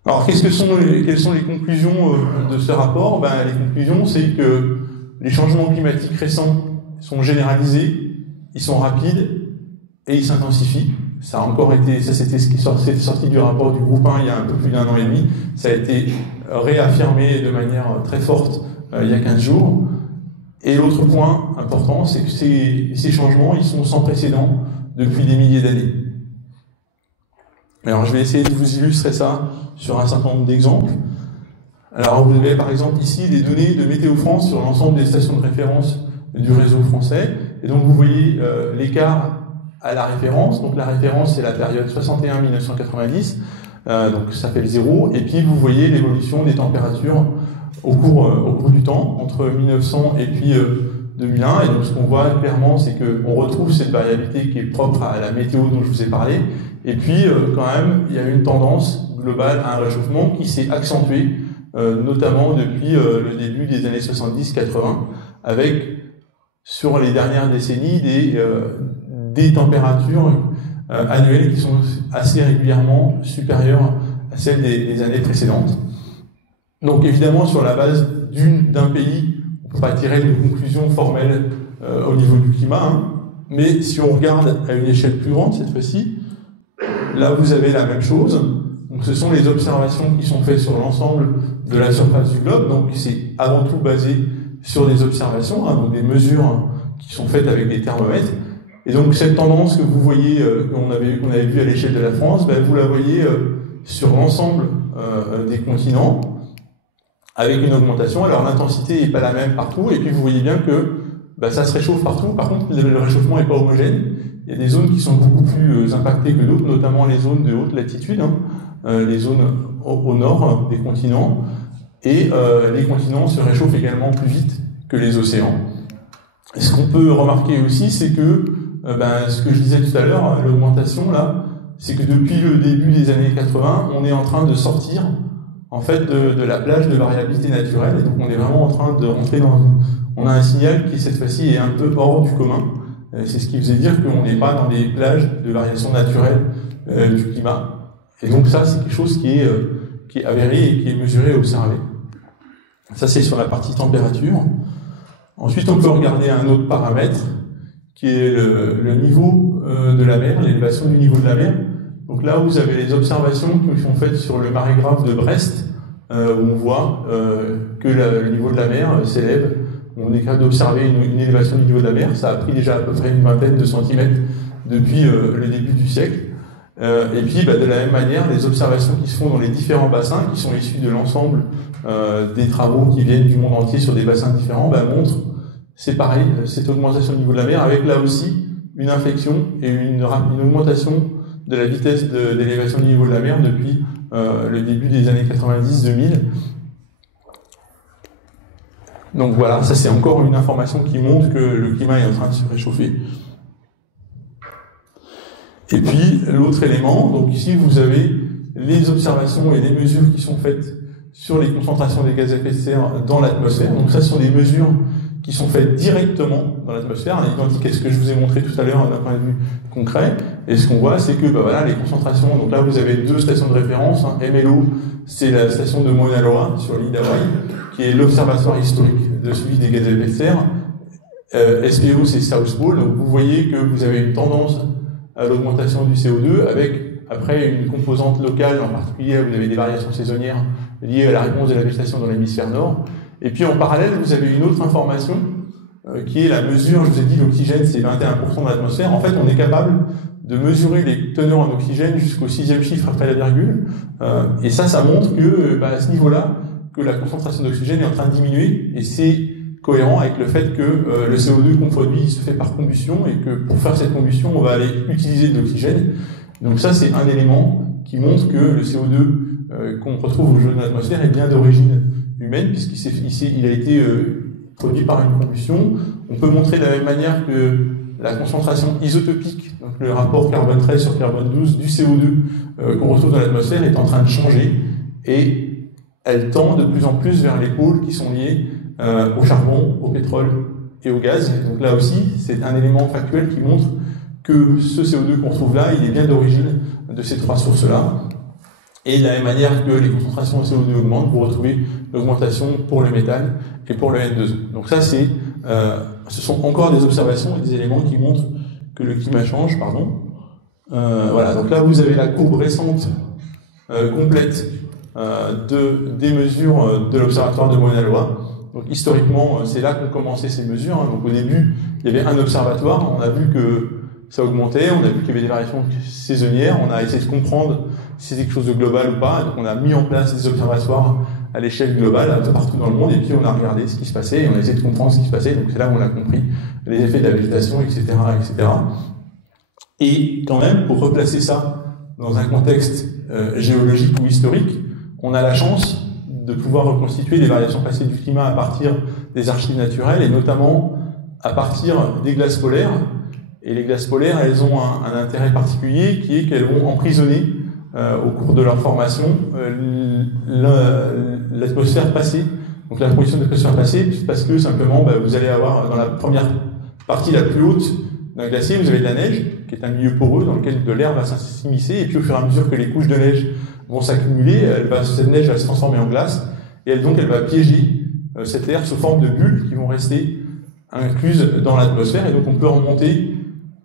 Alors, quelles sont les conclusions de ce rapport? Les conclusions, c'est que les changements climatiques récents sont généralisés, ils sont rapides et ils s'intensifient. Ça c'était ce qui est sorti du rapport du groupe 1 il y a un peu plus d'1 an et demi. Ça a été réaffirmé de manière très forte il y a 15 jours. Et l'autre point important, c'est que ces changements, ils sont sans précédent depuis des milliers d'années. Alors, je vais essayer de vous illustrer ça sur un certain nombre d'exemples. Alors, vous avez par exemple ici des données de Météo France sur l'ensemble des stations de référence du réseau français. Et donc, vous voyez l'écart à la référence. Donc, la référence, c'est la période 61-1990. Donc, ça fait le 0. Et puis, vous voyez l'évolution des températures au cours du temps, entre 1900 et puis 2001. Et donc, ce qu'on voit clairement, c'est qu'on retrouve cette variabilité qui est propre à la météo dont je vous ai parlé. Et puis, quand même, il y a une tendance globale à un réchauffement qui s'est accentué, notamment depuis le début des années 70-80, avec, sur les dernières décennies, des températures annuelles qui sont assez régulièrement supérieures à celles des années précédentes. Donc, évidemment, sur la base d'un pays, on ne peut pas tirer de conclusions formelles au niveau du climat, mais si on regarde à une échelle plus grande, cette fois-ci, là, vous avez la même chose. Donc, ce sont les observations qui sont faites sur l'ensemble de la surface du globe. Donc, c'est avant tout basé sur des observations, donc des mesures qui sont faites avec des thermomètres. Et donc, cette tendance que vous voyez, qu'on avait vu à l'échelle de la France, vous la voyez sur l'ensemble des continents, avec une augmentation. Alors, l'intensité n'est pas la même partout. Et puis, vous voyez bien que ça se réchauffe partout. Par contre, le réchauffement n'est pas homogène. Il y a des zones qui sont beaucoup plus impactées que d'autres, notamment les zones de haute latitude, les zones au nord des continents. Et les continents se réchauffent également plus vite que les océans. Et ce qu'on peut remarquer aussi, c'est que, ce que je disais tout à l'heure, l'augmentation, là, c'est que depuis le début des années 80, on est en train de sortir, en fait, de la plage de variabilité naturelle. Et donc, on est vraiment en train de rentrer on a un signal qui, cette fois-ci, est un peu hors du commun. C'est ce qui faisait dire qu'on n'est pas dans des plages de variation naturelle du climat. Et donc ça, c'est quelque chose qui est avéré et qui est mesuré et observé. Ça, c'est sur la partie température. Ensuite, on peut regarder un autre paramètre, qui est le niveau de la mer, l'élévation du niveau de la mer. Donc là, vous avez les observations qui sont faites sur le marégraphe de Brest, où on voit que le niveau de la mer s'élève. On est capable d'observer une élévation du niveau de la mer. Ça a pris déjà à peu près une vingtaine de centimètres depuis le début du siècle. Et puis, de la même manière, les observations qui se font dans les différents bassins, qui sont issus de l'ensemble des travaux qui viennent du monde entier sur des bassins différents, montrent, c'est pareil, cette augmentation du niveau de la mer, avec là aussi une inflexion et une augmentation de la vitesse d'élévation du niveau de la mer depuis le début des années 90-2000. Donc voilà, ça c'est encore une information qui montre que le climat est en train de se réchauffer. Et puis, l'autre élément, donc ici vous avez les observations et les mesures qui sont faites sur les concentrations des gaz à effet de serre dans l'atmosphère. Donc ça, ce sont des mesures qui sont faites directement dans l'atmosphère, identiques à ce que je vous ai montré tout à l'heure d'un point de vue concret. Et ce qu'on voit, c'est que les concentrations, donc là vous avez deux stations de référence. MLO, c'est la station de Mauna Loa sur l'île d'Hawaï, qui est l'observatoire historique de suivi des gaz à effet de serre. SPO, c'est South Pole. Donc vous voyez que vous avez une tendance à l'augmentation du CO2 avec, après, une composante locale, en particulier, vous avez des variations saisonnières liées à la réponse de la végétation dans l'hémisphère nord. Et puis, en parallèle, vous avez une autre information qui est la mesure, je vous ai dit, l'oxygène, c'est 21% de l'atmosphère. En fait, on est capable de mesurer les teneurs en oxygène jusqu'au 6e chiffre après la virgule. Et ça montre que, à ce niveau-là, que la concentration d'oxygène est en train de diminuer, et c'est cohérent avec le fait que le CO2 qu'on produit se fait par combustion, et que pour faire cette combustion, on va aller utiliser de l'oxygène. Donc ça, c'est un élément qui montre que le CO2 qu'on retrouve au jeu de l'atmosphère est bien d'origine humaine, puisqu'il a été produit par une combustion. On peut montrer de la même manière que la concentration isotopique, donc le rapport carbone 13 sur carbone 12 du CO2 qu'on retrouve dans l'atmosphère est en train de changer et elle tend de plus en plus vers les pôles qui sont liés au charbon, au pétrole et au gaz. Donc là aussi, c'est un élément factuel qui montre que ce CO2 qu'on trouve là, il est bien d'origine de ces trois sources-là. Et de la même manière que les concentrations de CO2 augmentent, vous retrouvez l'augmentation pour le méthane et pour le N2O. Donc ça, ce sont encore des observations et des éléments qui montrent que le climat change. Voilà, donc là, vous avez la courbe récente complète des mesures de l'observatoire de Mauna-Loa. Donc historiquement, c'est là qu'ont commencé ces mesures. Donc au début, il y avait un observatoire, on a vu que ça augmentait, on a vu qu'il y avait des variations saisonnières, on a essayé de comprendre si c'est quelque chose de global ou pas, donc on a mis en place des observatoires à l'échelle globale, un peu partout dans le monde, et puis on a regardé ce qui se passait, et on a essayé de comprendre ce qui se passait, donc c'est là où on a compris les effets de la végétation, etc., etc. Et quand même, pour replacer ça dans un contexte géologique ou historique, on a la chance de pouvoir reconstituer les variations passées du climat à partir des archives naturelles, et notamment à partir des glaces polaires. Et les glaces polaires, elles ont un intérêt particulier qui est qu'elles vont emprisonner au cours de leur formation l'atmosphère passée. Donc la production de l'atmosphère passée, parce que simplement vous allez avoir dans la première partie la plus haute d'un glacier, vous avez de la neige, qui est un milieu poreux dans lequel de l'air va s'immiscer, et puis au fur et à mesure que les couches de neige vont s'accumuler, cette neige va se transformer en glace, et elle va piéger cet air sous forme de bulles qui vont rester incluses dans l'atmosphère, et donc on peut remonter.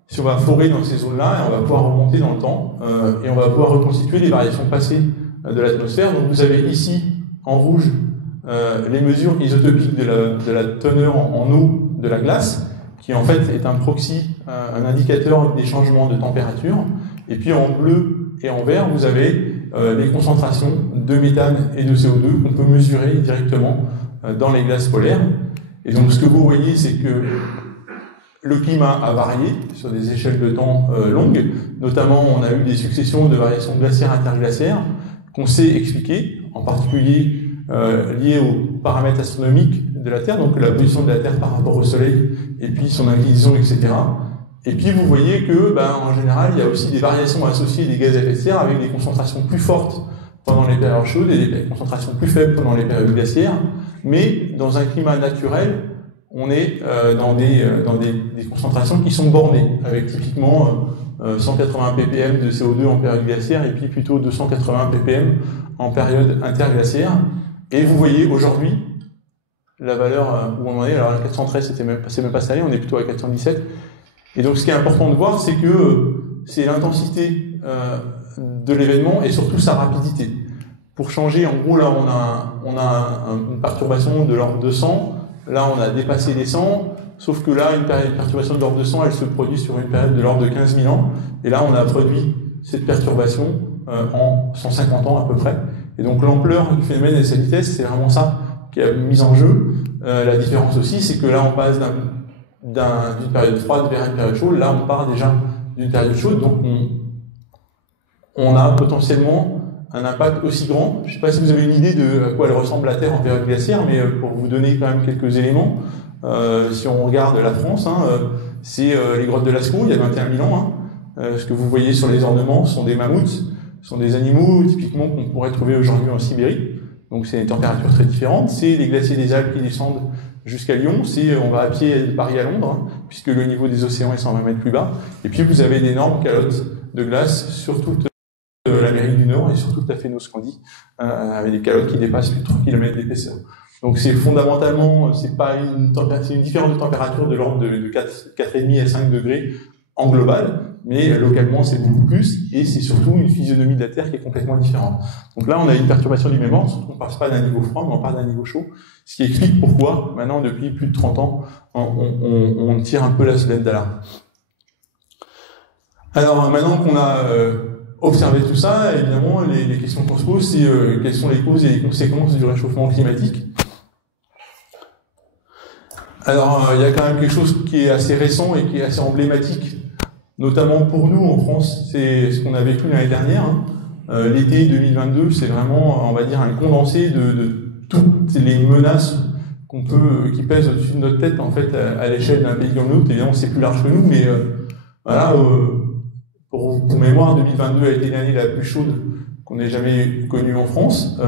Si on va forer dans ces zones-là, on va pouvoir remonter dans le temps et on va pouvoir reconstituer les variations passées de l'atmosphère. Donc vous avez ici, en rouge, les mesures isotopiques de la teneur en eau de la glace, qui en fait est un proxy, un indicateur des changements de température. Et puis en bleu et en vert, vous avez les concentrations de méthane et de CO2 qu'on peut mesurer directement dans les glaces polaires. Et donc ce que vous voyez, c'est que le climat a varié sur des échelles de temps longues. Notamment, on a eu des successions de variations glaciaires interglaciaires qu'on sait expliquer, en particulier liées aux paramètres astronomiques de la Terre, donc la position de la Terre par rapport au Soleil, et puis son inclinaison, etc. Et puis vous voyez que, en général, il y a aussi des variations associées des gaz à effet de serre avec des concentrations plus fortes pendant les périodes chaudes et des concentrations plus faibles pendant les périodes glaciaires. Mais dans un climat naturel, on est dans des concentrations qui sont bornées, avec typiquement 180 ppm de CO2 en période glaciaire et puis plutôt 280 ppm en période interglaciaire. Et vous voyez aujourd'hui la valeur où on en est. Alors à 413, c'est même pas salé, on est plutôt à 417. Et donc ce qui est important de voir, c'est que c'est l'intensité de l'événement et surtout sa rapidité. Pour changer, en gros, là on a une perturbation de l'ordre de 100. Là, on a dépassé les 100, sauf que là, une perturbation de l'ordre de 100, elle se produit sur une période de l'ordre de 15 000 ans. Et là, on a produit cette perturbation en 150 ans à peu près. Et donc, l'ampleur du phénomène et sa vitesse, c'est vraiment ça qui a mis en jeu. La différence aussi, c'est que là, on passe d'une période froide vers une période chaude. Là, on part déjà d'une période chaude. Donc, on a potentiellement un impact aussi grand. Je ne sais pas si vous avez une idée de à quoi elle ressemble la Terre en période glaciaire, mais pour vous donner quand même quelques éléments, si on regarde la France, c'est les grottes de Lascaux, il y a 21 000 ans. Ce que vous voyez sur les ornements sont des mammouths, ce sont des animaux typiquement qu'on pourrait trouver aujourd'hui en Sibérie. Donc c'est des températures très différentes. C'est les glaciers des Alpes qui descendent jusqu'à Lyon. On va à pied de Paris à Londres, puisque le niveau des océans est 120 mètres plus bas. Et puis vous avez d'énormes calottes de glace sur toute l'Amérique du Nord et sur toute la Phénoscandie, avec des calottes qui dépassent plus de 3 km d'épaisseur. Donc c'est fondamentalement, c'est une différence de température de l'ordre de 4,5 à 5 degrés en global, mais localement c'est beaucoup plus, et c'est surtout une physionomie de la Terre qui est complètement différente. Donc là on a une perturbation du même ordre, sauf qu'on ne passe pas d'un niveau froid, mais on part d'un niveau chaud, ce qui explique pourquoi, maintenant depuis plus de 30 ans, on tire un peu la sonnette d'alarme. Alors maintenant qu'on a observé tout ça, évidemment les questions qu'on se pose, c'est quelles sont les causes et les conséquences du réchauffement climatique. Alors il y a quand même quelque chose qui est assez récent et qui est assez emblématique, notamment pour nous en France, c'est ce qu'on a vécu l'année dernière. L'été 2022, c'est vraiment, on va dire, un condensé de toutes les menaces qui pèse au-dessus de notre tête en fait à l'échelle d'un pays comme le nôtre. Évidemment, c'est plus large que nous, mais voilà. Pour mémoire, 2022 a été l'année la plus chaude qu'on ait jamais connue en France.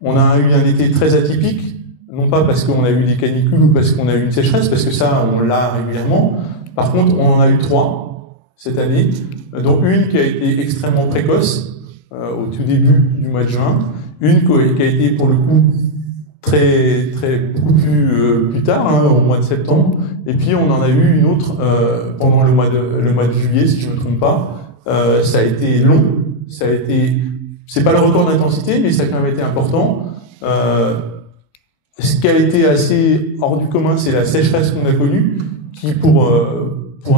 On a eu un été très atypique, non pas parce qu'on a eu des canicules ou parce qu'on a eu une sécheresse, parce que ça, on l'a régulièrement. Par contre, on en a eu 3 cette année, dont une qui a été extrêmement précoce, au tout début du mois de juin, une qui a été pour le coup beaucoup plus tard, hein, au mois de septembre, et puis on en a eu une autre pendant le mois de juillet, si je ne me trompe pas. Ça a été long, c'est pas le record d'intensité, mais ça a quand même été important. Ce qui a été assez hors du commun, c'est la sécheresse qu'on a connue, qui pour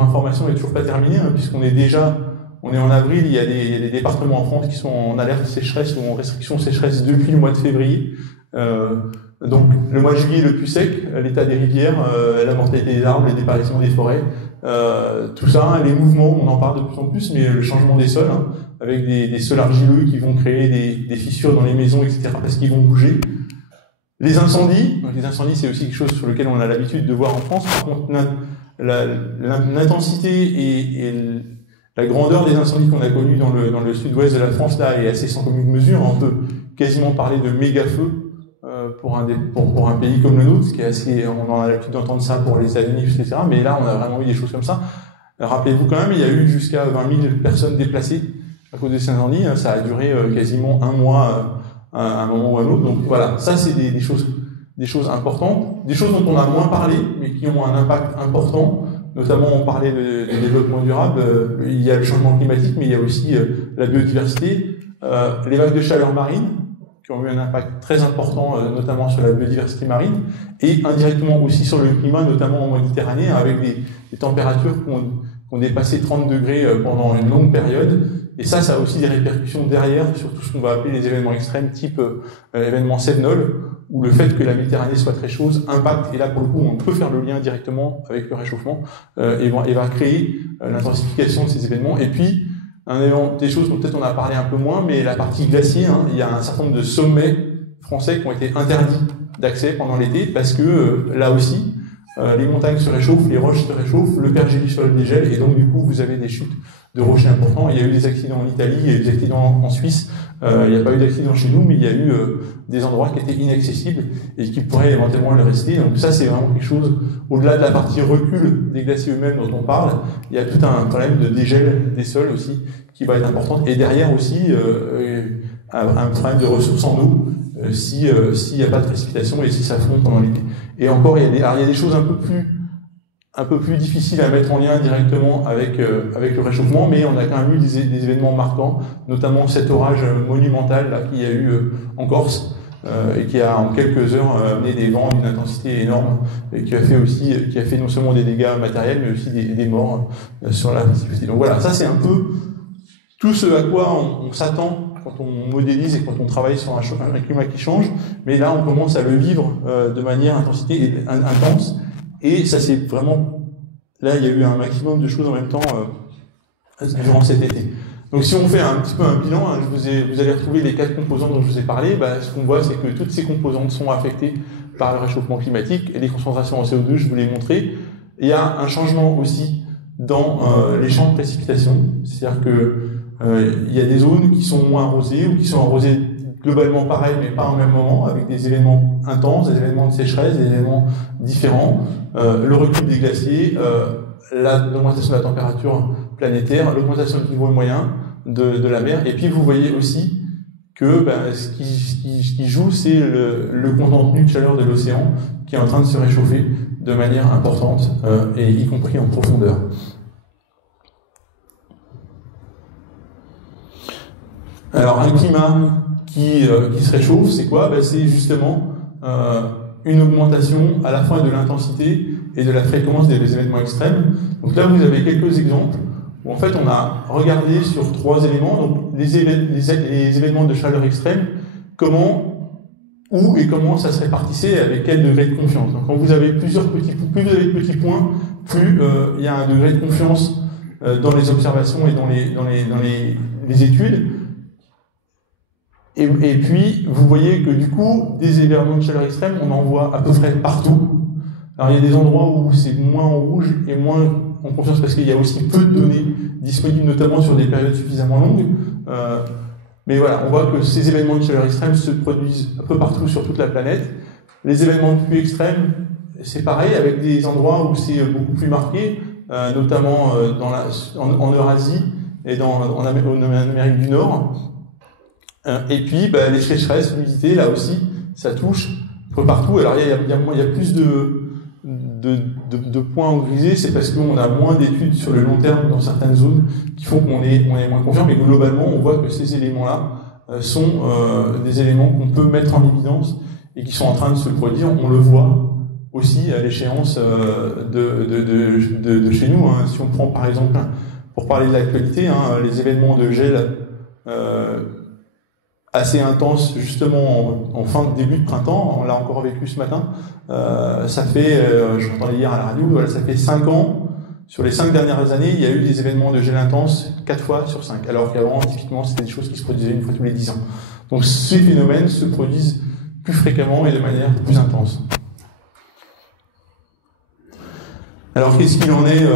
information est toujours pas terminée, hein, puisqu'on est en avril, il y a des départements en France qui sont en alerte sécheresse ou en restriction sécheresse depuis le mois de février. Donc le mois de juillet le plus sec, l'état des rivières, la mortalité des arbres, les disparitions des forêts, tout ça, les mouvements, on en parle de plus en plus, mais le changement des sols, hein, avec des sols argileux qui vont créer des fissures dans les maisons, etc., parce qu'ils vont bouger. Les incendies, c'est aussi quelque chose sur lequel on a l'habitude de voir en France. Par contre, l'intensité et la grandeur des incendies qu'on a connus dans le sud-ouest de la France là est assez sans commune mesure. On peut quasiment parler de méga feux pour un pays comme le nôtre, ce qui est assez, on en a l'habitude d'entendre ça pour les anifs, etc. Mais là, on a vraiment eu des choses comme ça. Rappelez-vous quand même, il y a eu jusqu'à 20 000 personnes déplacées à cause de ces incendies. Ça a duré quasiment un mois à un moment ou à un autre. Donc voilà, ça c'est des choses importantes, des choses dont on a moins parlé, mais qui ont un impact important. Notamment, on parlait de développement durable. Il y a le changement climatique, mais il y a aussi la biodiversité, les vagues de chaleur marine, qui ont eu un impact très important, notamment sur la biodiversité marine, et indirectement aussi sur le climat, notamment en Méditerranée, avec des températures qui ont dépassé 30 degrés pendant une longue période. Et ça a aussi des répercussions derrière sur tout ce qu'on va appeler les événements extrêmes, type événement Cévenol, où le fait que la Méditerranée soit très chaude impacte, et là pour le coup on peut faire le lien directement avec le réchauffement, et va créer l'intensification de ces événements. Et puis, des choses dont peut-être on a parlé un peu moins, mais la partie glacier, hein, il y a un certain nombre de sommets français qui ont été interdits d'accès pendant l'été, parce que là aussi, les montagnes se réchauffent, les roches se réchauffent, le pergélisol dégèle, et donc du coup vous avez des chutes de rochers importants. Il y a eu des accidents en Italie, il y a eu des accidents en Suisse, il n'y a pas eu d'accident chez nous, mais il y a eu des endroits qui étaient inaccessibles et qui pourraient éventuellement le rester. Donc ça c'est vraiment quelque chose, au-delà de la partie recul des glaciers eux-mêmes dont on parle, il y a tout un problème de dégel des sols aussi qui va être important, et derrière aussi un problème de ressources en eau s'il n'y a pas de précipitation et si ça fond pendant l'été. Et encore, il y a des choses un peu plus difficiles à mettre en lien directement avec le réchauffement, mais on a quand même eu des événements marquants, notamment cet orage monumental là qu'il y a eu en Corse, et qui a en quelques heures amené des vents d'une intensité énorme, et qui a fait non seulement des dégâts matériels, mais aussi des morts sur la précipité. Donc voilà, ça c'est un peu tout ce à quoi on s'attend quand on modélise et quand on travaille sur un climat qui change, mais là on commence à le vivre de manière intense, et ça c'est vraiment, là il y a eu un maximum de choses en même temps durant cet été. Donc si on fait un petit peu un bilan, hein, vous allez retrouver les 4 composantes dont je vous ai parlé. Ce qu'on voit, c'est que toutes ces composantes sont affectées par le réchauffement climatique, et les concentrations en CO2, je vous l'ai montré. Il y a un changement aussi dans les champs de précipitation, c'est-à-dire que il y a des zones qui sont moins arrosées ou qui sont arrosées globalement pareil, mais pas au même moment, avec des événements intenses, des événements de sécheresse, des événements différents, le recul des glaciers, l'augmentation de la température planétaire, l'augmentation du niveau moyen de la mer. Et puis vous voyez aussi que ce qui joue, c'est le contenu de chaleur de l'océan qui est en train de se réchauffer de manière importante, et y compris en profondeur. Alors un climat qui se réchauffe, c'est quoi? C'est justement une augmentation à la fois de l'intensité et de la fréquence des événements extrêmes. Donc là, vous avez quelques exemples où en fait on a regardé sur 3 éléments, donc les événements de chaleur extrême, où et comment ça se répartissait, avec quel degré de confiance. Donc quand vous avez plus vous avez de petits points, plus il y a un degré de confiance dans les observations et dans les études. Et puis, vous voyez que du coup, des événements de chaleur extrême, on en voit à peu près partout. Alors, il y a des endroits où c'est moins en rouge et moins en confiance parce qu'il y a aussi peu de données disponibles, notamment sur des périodes suffisamment longues. Mais voilà, on voit que ces événements de chaleur extrême se produisent un peu partout sur toute la planète. Les événements de pluie extrêmes, c'est pareil, avec des endroits où c'est beaucoup plus marqué, notamment en Eurasie et en Amérique du Nord. Et puis, les sécheresses, l'humidité, là aussi, ça touche un peu partout. Alors, il y a plus de points en grisé, c'est parce qu'on a moins d'études sur le long terme dans certaines zones qui font qu'on est moins confiant, mais globalement, on voit que ces éléments-là sont des éléments qu'on peut mettre en évidence et qui sont en train de se produire. On le voit aussi à l'échéance de chez nous. Hein. Si on prend par exemple, pour parler de l'actualité, les événements de gel assez intenses justement en début de printemps, on l'a encore vécu ce matin, ça fait, j'entendais hier à la radio, voilà, ça fait 5 ans, sur les 5 dernières années, il y a eu des événements de gel intense 4 fois sur 5, alors qu'avant, typiquement, c'était des choses qui se produisaient une fois tous les 10 ans. Donc ces phénomènes se produisent plus fréquemment et de manière plus intense. Alors qu'est-ce qu'il en est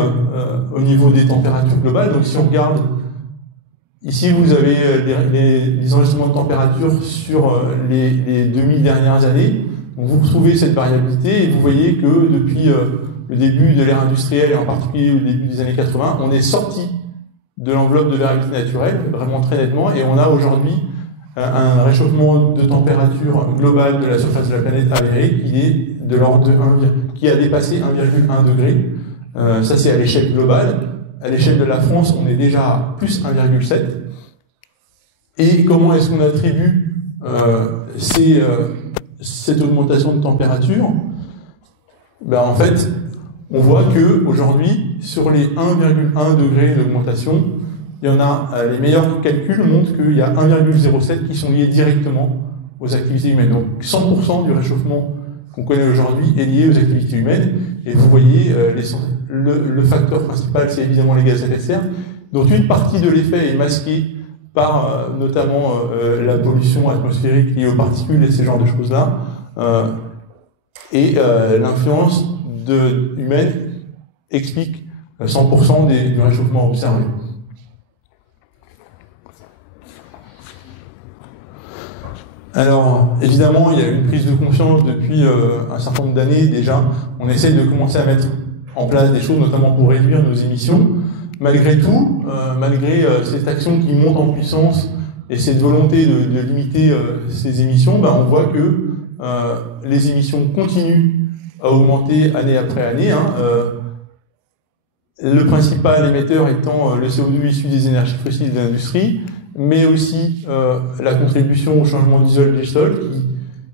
au niveau des températures globales? Donc si on regarde, ici vous avez les enregistrements de température sur les 2000 dernières années. Donc, vous retrouvez cette variabilité et vous voyez que depuis le début de l'ère industrielle et en particulier au début des années 80, on est sorti de l'enveloppe de variabilité naturelle, vraiment très nettement, et on a aujourd'hui un réchauffement de température globale de la surface de la planète avéré qui est de l'ordre de qui a dépassé 1,1 degré. Ça c'est à l'échelle globale. À l'échelle de la France, on est déjà à plus 1,7. Et comment est-ce qu'on attribue cette augmentation de température? En fait, on voit que aujourd'hui, sur les 1,1 degré d'augmentation, il y en a, les meilleurs calculs montrent qu'il y a 1,07 qui sont liés directement aux activités humaines. Donc 100% du réchauffement qu'on connaît aujourd'hui est lié aux activités humaines. Et vous voyez, le facteur principal, c'est évidemment les gaz à effet de serre, dont une partie de l'effet est masquée par notamment la pollution atmosphérique liée aux particules et ces genres de choses-là, et l'influence humaine explique 100% du réchauffement observé. Alors, évidemment, il y a une prise de conscience depuis un certain nombre d'années déjà. On essaie de commencer à mettre en place des choses, notamment pour réduire nos émissions. Malgré tout, malgré cette action qui monte en puissance et cette volonté de limiter ces émissions, on voit que les émissions continuent à augmenter année après année. Le principal émetteur étant le CO2 issu des énergies fossiles de l'industrie, mais aussi la contribution au changement d'isole des sols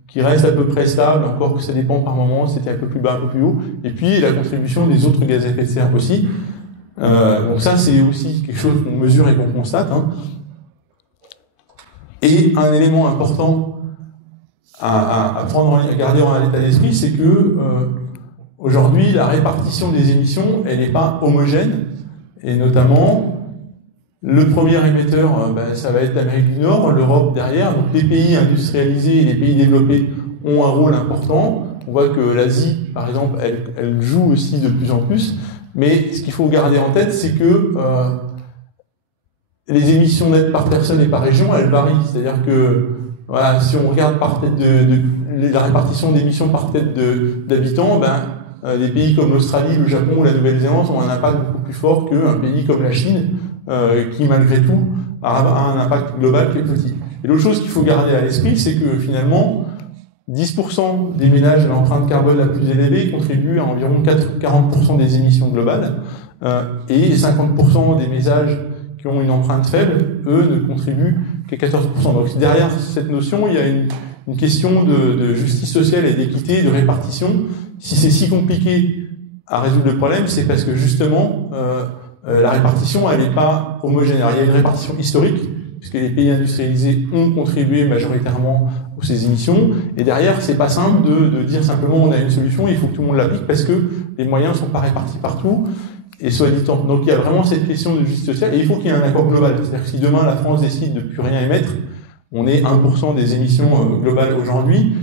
qui reste à peu près stable, encore que ça dépend par moment, c'était un peu plus bas, un peu plus haut, et puis la contribution des autres gaz à effet de serre aussi. Donc ça, c'est aussi quelque chose qu'on mesure et qu'on constate. Et un élément important à garder en état d'esprit, c'est que aujourd'hui, la répartition des émissions, elle n'est pas homogène, et notamment le premier émetteur, ça va être l'Amérique du Nord, l'Europe derrière. Donc les pays industrialisés et les pays développés ont un rôle important. On voit que l'Asie, par exemple, elle joue aussi de plus en plus. Mais ce qu'il faut garder en tête, c'est que les émissions nettes par personne et par région, elles varient. C'est-à-dire que voilà, si on regarde par tête la répartition d'émissions par tête d'habitants, les pays comme l'Australie, le Japon ou la Nouvelle-Zélande ont un impact beaucoup plus fort qu'un pays comme la Chine, qui malgré tout a un impact global qui est petit. Et l'autre chose qu'il faut garder à l'esprit, c'est que finalement 10% des ménages à l'empreinte carbone la plus élevée contribuent à environ 40% des émissions globales, et 50% des ménages qui ont une empreinte faible, eux, ne contribuent que 14%. Donc derrière cette notion, il y a une question de justice sociale et d'équité, de répartition. Si c'est si compliqué à résoudre le problème, c'est parce que justement la répartition, elle n'est pas homogène. Alors, il y a une répartition historique, puisque les pays industrialisés ont contribué majoritairement à ces émissions, et derrière, c'est pas simple de dire simplement on a une solution, il faut que tout le monde l'applique, parce que les moyens sont pas répartis partout, et soit dit tant. Donc il y a vraiment cette question de justice sociale, et il faut qu'il y ait un accord global. C'est-à-dire que si demain la France décide de plus rien émettre, On est 1% des émissions globales aujourd'hui,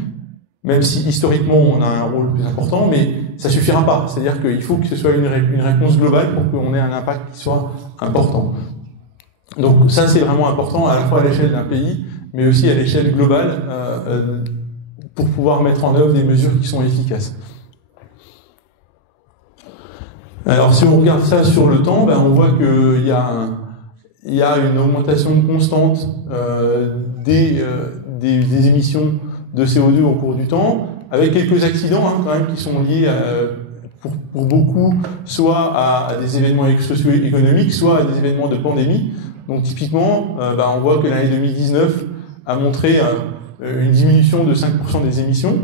même si historiquement on a un rôle plus important, mais ça suffira pas. C'est-à-dire qu'il faut que ce soit une réponse globale pour qu'on ait un impact qui soit important. Donc ça, c'est vraiment important à la fois à l'échelle d'un pays, mais aussi à l'échelle globale, pour pouvoir mettre en œuvre des mesures qui sont efficaces. Alors si on regarde ça sur le temps, ben, on voit qu'il y a une augmentation constante des émissions de CO2 au cours du temps, avec quelques accidents quand même qui sont liés pour beaucoup soit à des événements socio-économiques, soit à des événements de pandémie. Donc typiquement, on voit que l'année 2019 a montré une diminution de 5% des émissions.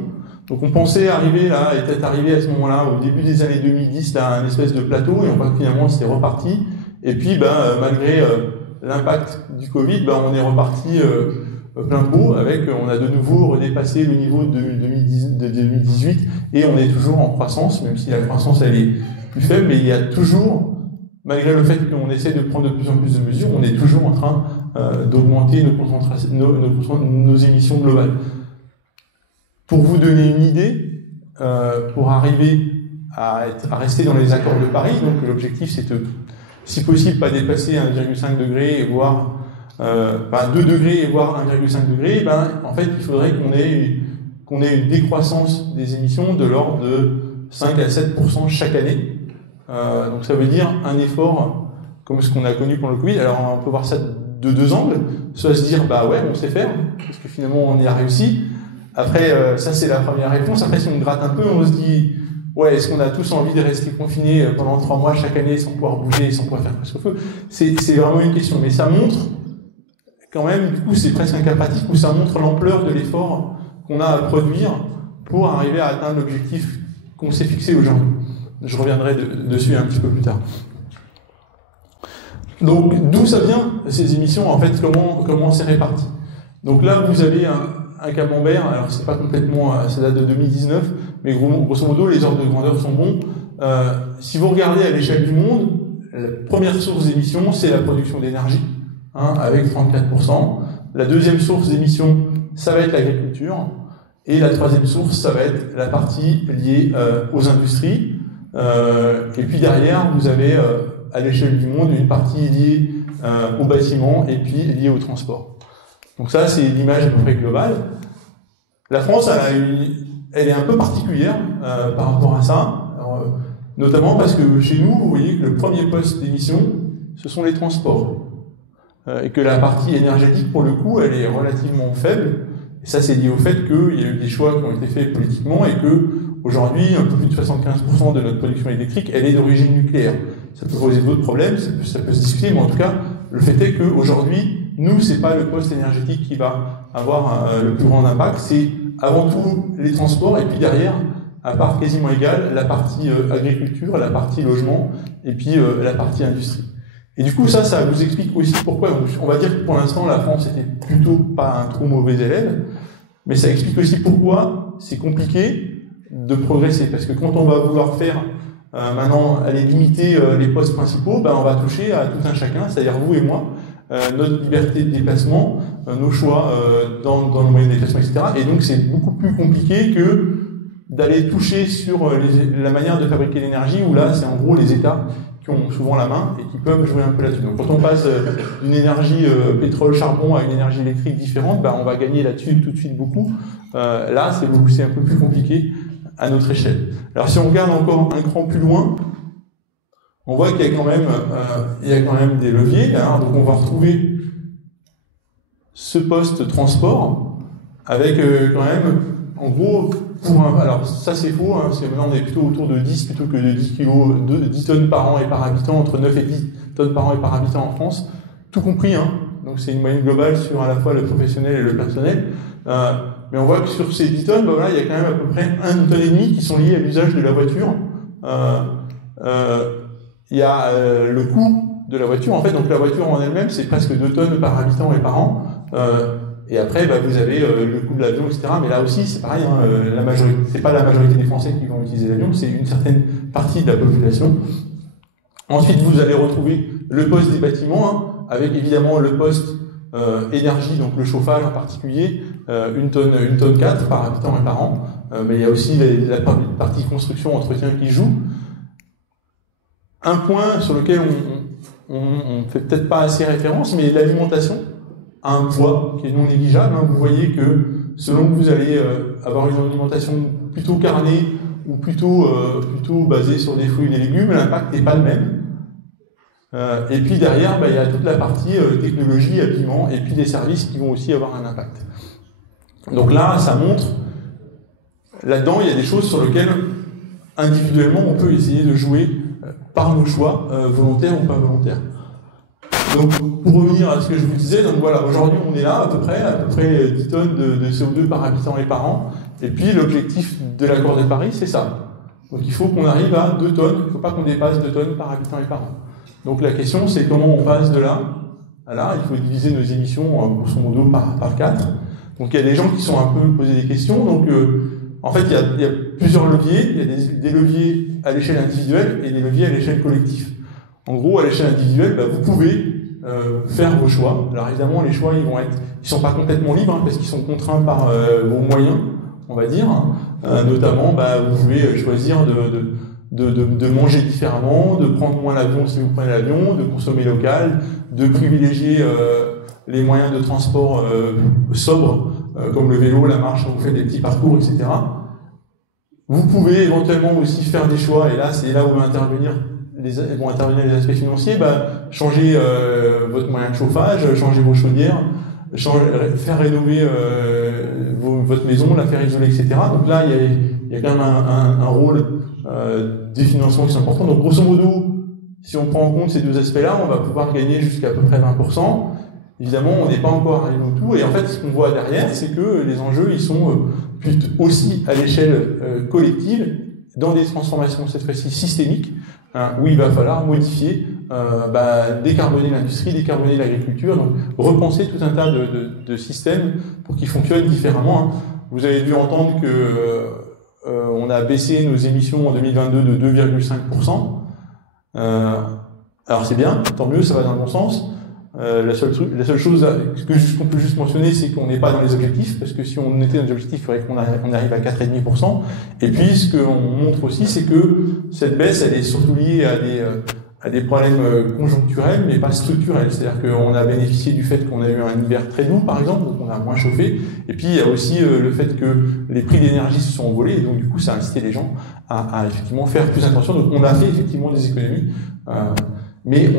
Donc on pensait être arrivé à ce moment-là, au début des années 2010, à un espèce de plateau, et on voit que finalement c'est reparti. Et puis malgré l'impact du Covid, on est reparti plein pot, on a de nouveau redépassé le niveau de 2018, et on est toujours en croissance, même si la croissance elle est plus faible, mais il y a toujours, malgré le fait qu'on essaie de prendre de plus en plus de mesures, on est toujours en train d'augmenter nos émissions globales. Pour vous donner une idée, pour arriver à rester dans les accords de Paris, donc l'objectif c'est de, si possible, pas dépasser 1,5 degré, voire 2 degrés et voire 1,5 degré, en fait il faudrait qu'on ait une décroissance des émissions de l'ordre de 5 à 7% chaque année. Donc ça veut dire un effort comme ce qu'on a connu pour le Covid. Alors on peut voir ça de deux angles, soit se dire ouais on sait faire, parce que finalement on y a réussi. Après ça c'est la première réponse. Après si on gratte un peu, on se dit ouais, est-ce qu'on a tous envie de rester confinés pendant 3 mois chaque année sans pouvoir bouger, sans pouvoir faire presque feu? C'est vraiment une question, mais ça montre quand même, du coup c'est presque un cas pratique où ça montre l'ampleur de l'effort qu'on a à produire pour arriver à atteindre l'objectif qu'on s'est fixé aujourd'hui. Je reviendrai dessus un petit peu plus tard. Donc, d'où ça vient, ces émissions, en fait, comment c'est réparti? Donc là, vous avez un camembert, alors c'est pas complètement, ça date de 2019, mais grosso modo, les ordres de grandeur sont bons. Si vous regardez à l'échelle du monde, la première source d'émissions, c'est la production d'énergie, avec 34%. La deuxième source d'émissions, ça va être l'agriculture. Et la troisième source, ça va être la partie liée aux industries. Et puis derrière, vous avez à l'échelle du monde une partie liée au bâtiment et puis liée au transport. Donc ça, c'est l'image à peu près globale. La France, elle est un peu particulière par rapport à ça, alors, notamment parce que chez nous, vous voyez que le premier poste d'émission, ce sont les transports. Et que la partie énergétique, pour le coup, elle est relativement faible. Et ça, c'est lié au fait qu'il y a eu des choix qui ont été faits politiquement et que aujourd'hui, un peu plus de 75% de notre production électrique, elle est d'origine nucléaire. Ça peut poser d'autres problèmes, ça peut se discuter, mais en tout cas, le fait est qu'aujourd'hui, nous, c'est pas le poste énergétique qui va avoir le plus grand impact, c'est avant tout les transports, et puis derrière, à part quasiment égale, la partie agriculture, la partie logement, et puis la partie industrie. Et du coup, ça vous explique aussi pourquoi, on va dire que pour l'instant, la France était plutôt pas un trop mauvais élève, mais ça explique aussi pourquoi c'est compliqué de progresser, parce que quand on va vouloir faire maintenant aller limiter les postes principaux, on va toucher à tout un chacun, c'est-à-dire vous et moi, notre liberté de déplacement, nos choix dans nos moyens de déplacement, etc. Et donc c'est beaucoup plus compliqué que d'aller toucher sur la manière de fabriquer l'énergie, où là c'est en gros les États qui ont souvent la main et qui peuvent jouer un peu là-dessus. Donc quand on passe d'une énergie pétrole-charbon à une énergie électrique différente, on va gagner là-dessus tout de suite beaucoup. Là c'est un peu plus compliqué à notre échelle. Alors si on regarde encore un cran plus loin, on voit qu'il y a quand même des leviers. Donc on va retrouver ce poste transport avec quand même, en gros, alors ça c'est faux, maintenant on est plutôt autour de 10 plutôt que de 10 tonnes par an et par habitant, entre 9 et 10 tonnes par an et par habitant en France, tout compris. Donc c'est une moyenne globale sur à la fois le professionnel et le personnel. Mais on voit que sur ces 10 tonnes, il y a quand même à peu près 1,5 tonnes qui sont liés à l'usage de la voiture. Il y a le coût de la voiture, en fait, donc la voiture en elle-même, c'est presque 2 tonnes par habitant et par an. Et après, vous avez le coût de l'avion, etc. Mais là aussi, c'est pareil, c'est pas la majorité des Français qui vont utiliser l'avion, c'est une certaine partie de la population. Ensuite, vous allez retrouver le poste des bâtiments, avec évidemment le poste énergie, donc le chauffage en particulier, 1 tonne 4 par habitant et par an. Mais il y a aussi la partie construction, entretien qui joue. Un point sur lequel on fait peut-être pas assez référence, mais l'alimentation a un poids qui est non négligeable. Vous voyez que selon que vous allez avoir une alimentation plutôt carnée ou plutôt basée sur des fruits et des légumes, l'impact n'est pas le même. Et puis derrière, il y a toute la partie technologie, habillement, et puis des services qui vont aussi avoir un impact. Donc là, ça montre, là-dedans, il y a des choses sur lesquelles, individuellement, on peut essayer de jouer par nos choix, volontaires ou pas volontaires. Donc, pour revenir à ce que je vous disais, donc voilà, aujourd'hui, on est là, à peu près 10 tonnes de CO2 par habitant et par an, et puis l'objectif de l'accord de Paris, c'est ça. Donc il faut qu'on arrive à 2 tonnes, il ne faut pas qu'on dépasse 2 tonnes par habitant et par an. Donc la question, c'est comment on passe de là à là. Il faut diviser nos émissions, grosso modo, par 4. Donc il y a des gens qui sont un peu posés des questions. Donc en fait, il y a plusieurs leviers. Il y a des leviers à l'échelle individuelle et des leviers à l'échelle collective. En gros, à l'échelle individuelle, vous pouvez faire vos choix. Alors évidemment, les choix, ils sont pas complètement libres, parce qu'ils sont contraints par vos moyens, on va dire. Notamment, vous pouvez choisir de manger différemment, de prendre moins l'avion si vous prenez l'avion, de consommer local, de privilégier les moyens de transport sobres, comme le vélo, la marche, quand vous faites des petits parcours, etc. Vous pouvez éventuellement aussi faire des choix, et là, c'est là où vont intervenir les aspects financiers, changer votre moyen de chauffage, changer vos chaudières, faire rénover votre maison, la faire isoler, etc. Donc là, il y a quand même un rôle des financements qui sont importants. Donc grosso modo, si on prend en compte ces deux aspects-là, on va pouvoir gagner jusqu'à peu près 20%. Évidemment, on n'est pas encore arrivé au tout. Et en fait, ce qu'on voit derrière, c'est que les enjeux, ils sont aussi à l'échelle collective, dans des transformations cette fois-ci systémiques, où il va falloir modifier, décarboner l'industrie, décarboner l'agriculture, donc repenser tout un tas de systèmes pour qu'ils fonctionnent différemment. Vous avez dû entendre que on a baissé nos émissions en 2022 de 2,5%. Alors c'est bien, tant mieux, ça va dans le bon sens. La seule chose qu'on peut juste mentionner, c'est qu'on n'est pas dans les objectifs, parce que si on était dans les objectifs, il faudrait qu'on arrive à 4,5%. Et puis, ce qu'on montre aussi, c'est que cette baisse, elle est surtout liée à des problèmes conjoncturels, mais pas structurels. C'est-à-dire qu'on a bénéficié du fait qu'on a eu un hiver très doux, par exemple, donc on a moins chauffé. Et puis, il y a aussi le fait que les prix d'énergie se sont envolés, et donc du coup, ça a incité les gens à effectivement faire plus attention. Donc, on a fait effectivement des économies, mais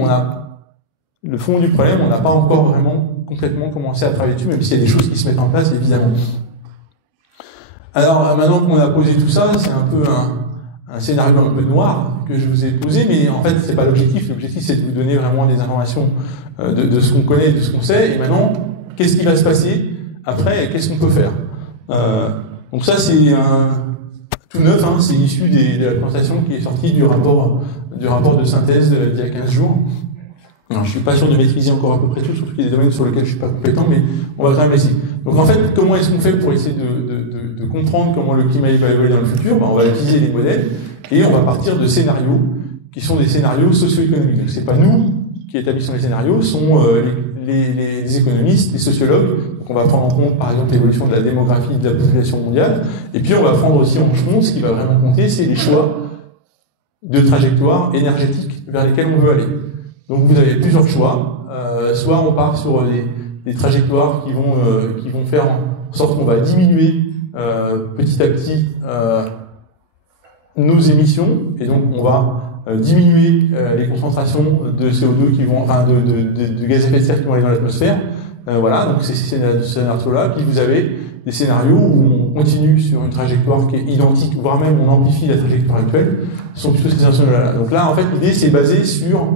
le fond du problème, on n'a pas encore vraiment complètement commencé à travailler dessus, même s'il y a des choses qui se mettent en place, évidemment. Alors, maintenant qu'on a posé tout ça, c'est un peu un scénario un peu noir que je vous ai posé, mais en fait, c'est pas l'objectif. L'objectif, c'est de vous donner vraiment des informations de ce qu'on connaît, de ce qu'on sait, et maintenant, qu'est-ce qui va se passer après, et qu'est-ce qu'on peut faire. Donc ça, c'est tout neuf, c'est issu de la présentation qui est sortie du rapport de synthèse d'il y a 15 jours. Alors, je suis pas sûr de maîtriser encore à peu près tout, surtout qu'il y a des domaines sur lesquels je suis pas compétent, mais on va quand même essayer. Donc en fait, comment est-ce qu'on fait pour essayer de comprendre comment le climat va évoluer dans le futur? On va utiliser les modèles et on va partir de scénarios qui sont des scénarios socio-économiques. Donc c'est pas nous qui établissons les scénarios, sont les économistes, les sociologues. Donc on va prendre en compte par exemple l'évolution de la démographie de la population mondiale, et puis on va prendre aussi en compte ce qui va vraiment compter, c'est les choix de trajectoires énergétiques vers lesquelles on veut aller. Donc vous avez plusieurs choix. Soit on part sur des trajectoires qui vont faire en sorte qu'on va diminuer petit à petit nos émissions, et donc on va diminuer les concentrations de CO2 de gaz à effet de serre qui vont aller dans l'atmosphère. Voilà, donc c'est ces scénarios-là. Puis vous avez des scénarios où on continue sur une trajectoire qui est identique, voire même on amplifie la trajectoire actuelle. Ce sont plutôt ces scénarios-là. Donc là, en fait, l'idée c'est basé sur,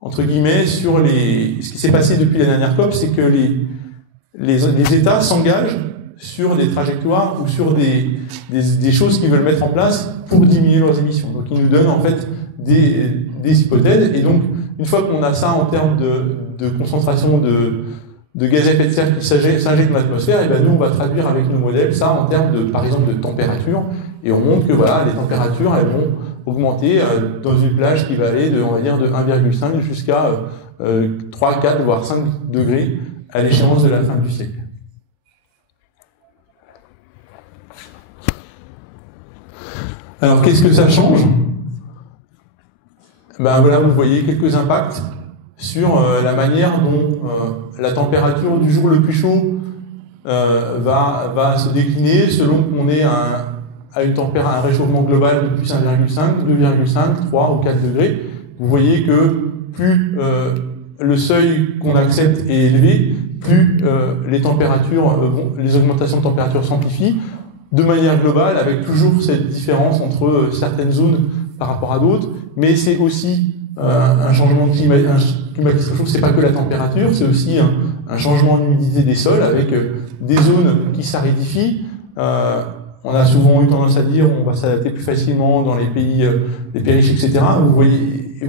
entre guillemets, sur ce qui s'est passé depuis la dernière COP, c'est que les États s'engagent sur des trajectoires ou sur des choses qu'ils veulent mettre en place pour diminuer leurs émissions. Donc ils nous donnent en fait des hypothèses, et donc une fois qu'on a ça en termes de concentration de gaz à effet de serre qui s'injecte dans l'atmosphère, et ben nous on va traduire avec nos modèles ça en termes par exemple de température, et on montre que voilà, les températures elles vont augmenter dans une plage qui va aller de 1,5 jusqu'à 3, 4 voire 5 degrés à l'échéance de la fin du siècle. Alors, qu'est-ce que ça change? Ben voilà, vous voyez quelques impacts sur la manière dont la température du jour le plus chaud va se décliner selon qu'on est à un réchauffement global de plus 1,5, 2,5, 3 ou 4 degrés. Vous voyez que plus le seuil qu'on accepte est élevé, plus les augmentations de température s'amplifient, de manière globale, avec toujours cette différence entre certaines zones par rapport à d'autres, mais c'est aussi un changement de climat qui se chauffe, c'est pas que la température, c'est aussi un changement d'humidité des sols, avec des zones qui s'aridifient. On a souvent eu tendance à dire on va s'adapter plus facilement dans les pays riches, etc. Vous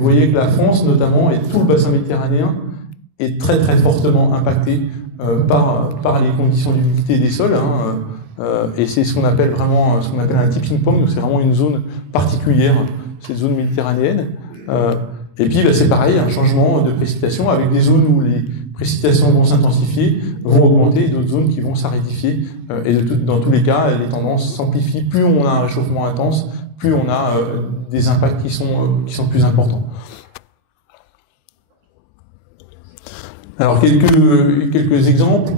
voyez que la France, notamment, et tout le bassin méditerranéen, est très très fortement impacté par les conditions d'humidité des sols. Et c'est ce qu'on appelle un tipping point, donc c'est vraiment une zone particulière, cette zone méditerranéenne. Et puis c'est pareil, un changement de précipitation avec des zones où les précipitations vont s'intensifier, vont augmenter, et d'autres zones qui vont s'aridifier. Et dans tous les cas, les tendances s'amplifient. Plus on a un réchauffement intense, plus on a des impacts qui sont plus importants. Alors quelques exemples.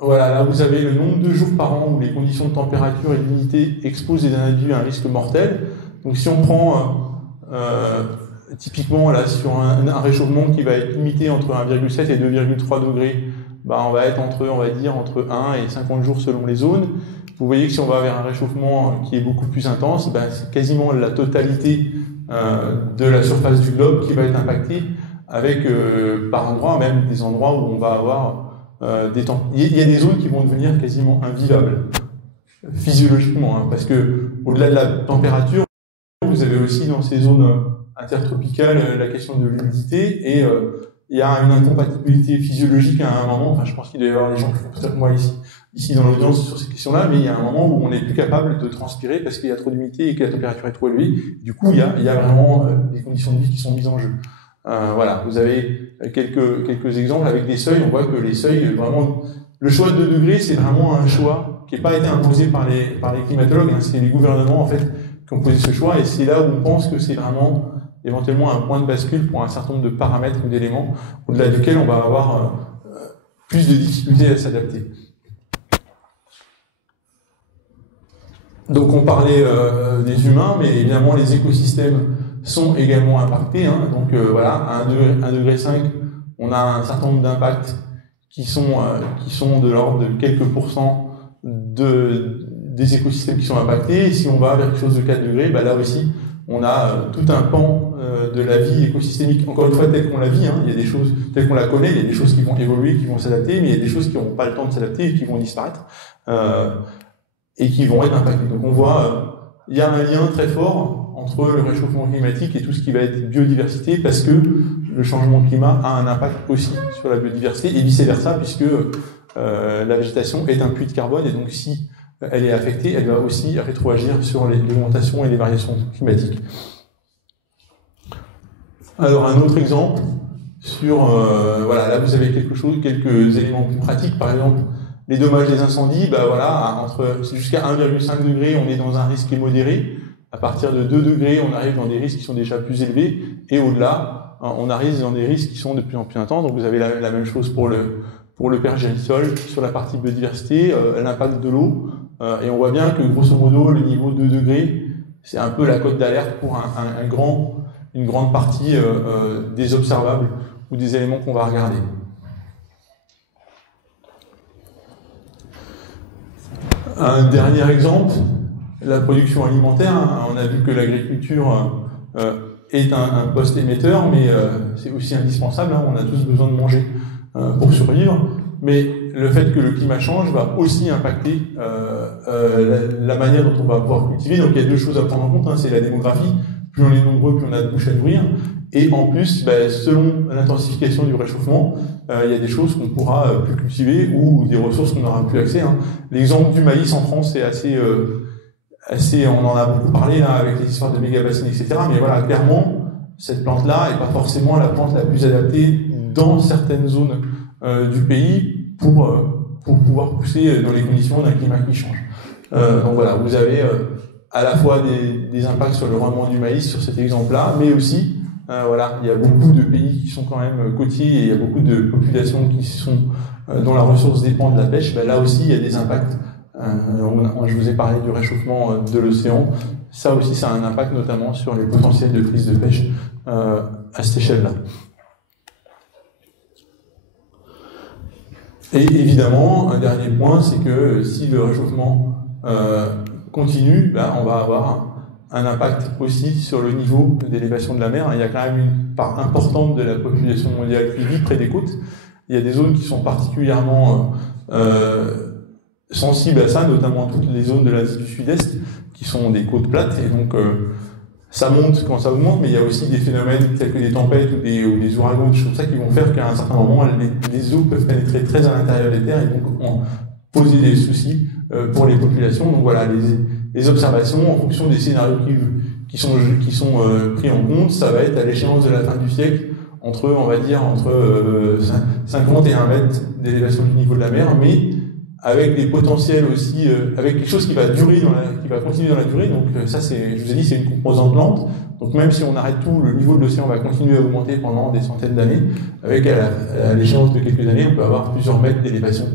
Voilà, là vous avez le nombre de jours par an où les conditions de température et d'humidité exposent les individus à un risque mortel. Donc si on prend typiquement là sur un réchauffement qui va être limité entre 1,7 et 2,3 degrés, on va être entre 1 et 50 jours selon les zones. Vous voyez que si on va vers un réchauffement qui est beaucoup plus intense, c'est quasiment la totalité de la surface du globe qui va être impactée, avec par endroits même des endroits où on va avoir des temps. Il y a des zones qui vont devenir quasiment invivables physiologiquement, parce que au-delà de la température, vous avez aussi dans ces zones intertropicales la question de l'humidité, et il y a une incompatibilité physiologique à un moment. Enfin, je pense qu'il doit y avoir des gens qui font peut-être moi ici dans l'audience sur ces questions-là, mais il y a un moment où on n'est plus capable de transpirer parce qu'il y a trop d'humidité et que la température est trop élevée. Du coup, il y a vraiment des conditions de vie qui sont mises en jeu. Voilà, vous avez quelques exemples avec des seuils. On voit que les seuils, vraiment, le choix de 2 degrés, c'est vraiment un choix qui n'a pas été imposé par les climatologues. C'est les gouvernements en fait qui ont posé ce choix, et c'est là où on pense que c'est vraiment éventuellement un point de bascule pour un certain nombre de paramètres ou d'éléments au-delà duquel on va avoir plus de difficultés à s'adapter. Donc on parlait des humains, mais évidemment les écosystèmes sont également impactés. Donc voilà, à 1,5 degré, on a un certain nombre d'impacts qui sont de l'ordre de quelques pourcents des écosystèmes qui sont impactés. Et si on va vers quelque chose de 4 degrés, là aussi, on a tout un pan de la vie écosystémique, encore une fois, telle qu'on la vit. Il y a des choses telles qu'on la connaît, il y a des choses qui vont évoluer, qui vont s'adapter, mais il y a des choses qui n'auront pas le temps de s'adapter et qui vont disparaître, et qui vont être impactées. Donc on voit, il y a un lien très fort entre le réchauffement climatique et tout ce qui va être biodiversité, parce que le changement de climat a un impact aussi sur la biodiversité, et vice-versa, puisque la végétation est un puits de carbone, et donc si elle est affectée, elle va aussi rétroagir sur l'augmentation et les variations climatiques. Alors un autre exemple sur voilà, là vous avez quelques éléments plus pratiques. Par exemple, les dommages des incendies, voilà, jusqu'à 1,5 degré, on est dans un risque qui est modéré. À partir de 2 degrés, on arrive dans des risques qui sont déjà plus élevés, et au-delà, on arrive dans des risques qui sont de plus en plus intenses. Donc vous avez la même chose pour le pergélisol, sur la partie biodiversité, l'impact de l'eau, et on voit bien que grosso modo le niveau 2 degrés, c'est un peu la cote d'alerte pour une grande partie des observables ou des éléments qu'on va regarder. Un dernier exemple, la production alimentaire. On a vu que l'agriculture est un poste émetteur, mais c'est aussi indispensable. On a tous besoin de manger pour survivre. Mais le fait que le climat change va aussi impacter la manière dont on va pouvoir cultiver. Donc il y a deux choses à prendre en compte. C'est la démographie. Plus on est nombreux, plus on a de bouches à nourrir. Et en plus, selon l'intensification du réchauffement, il y a des choses qu'on pourra plus cultiver ou des ressources qu'on n'aura plus accès. L'exemple du maïs en France est assez, on en a beaucoup parlé là avec les histoires de méga-bassines, etc. Mais voilà, clairement, cette plante-là est pas forcément la plante la plus adaptée dans certaines zones du pays pour pouvoir pousser dans les conditions d'un climat qui change. Donc voilà, vous avez à la fois des impacts sur le rendement du maïs sur cet exemple-là, mais aussi voilà, il y a beaucoup de pays qui sont quand même côtiers et il y a beaucoup de populations qui sont dont la ressource dépend de la pêche. Ben là aussi, il y a des impacts. Je vous ai parlé du réchauffement de l'océan. Ça aussi, ça a un impact notamment sur les potentiels de prise de pêche à cette échelle-là. Et évidemment, un dernier point, c'est que si le réchauffement continue, ben, on va avoir un impact aussi sur le niveau d'élévation de la mer. Il y a quand même une part importante de la population mondiale qui vit près des côtes. Il y a des zones qui sont particulièrement sensibles à ça, notamment toutes les zones de l'Asie du Sud-Est, qui sont des côtes plates, et donc ça monte quand ça augmente, mais il y a aussi des phénomènes tels que des tempêtes ou des ouragans, des choses comme ça, qui vont faire qu'à un certain moment, les eaux peuvent pénétrer très à l'intérieur des terres, et donc poser des soucis pour les populations. Donc voilà, les observations en fonction des scénarios qui sont pris en compte, ça va être à l'échéance de la fin du siècle, entre 50 et 1 mètre d'élévation du niveau de la mer, mais avec des potentiels aussi, avec quelque chose qui va qui va continuer dans la durée. Donc ça, je vous ai dit, c'est une composante lente. Donc même si on arrête tout, le niveau de l'océan va continuer à augmenter pendant des centaines d'années. Avec à l'échéance de quelques années, on peut avoir plusieurs mètres d'élévation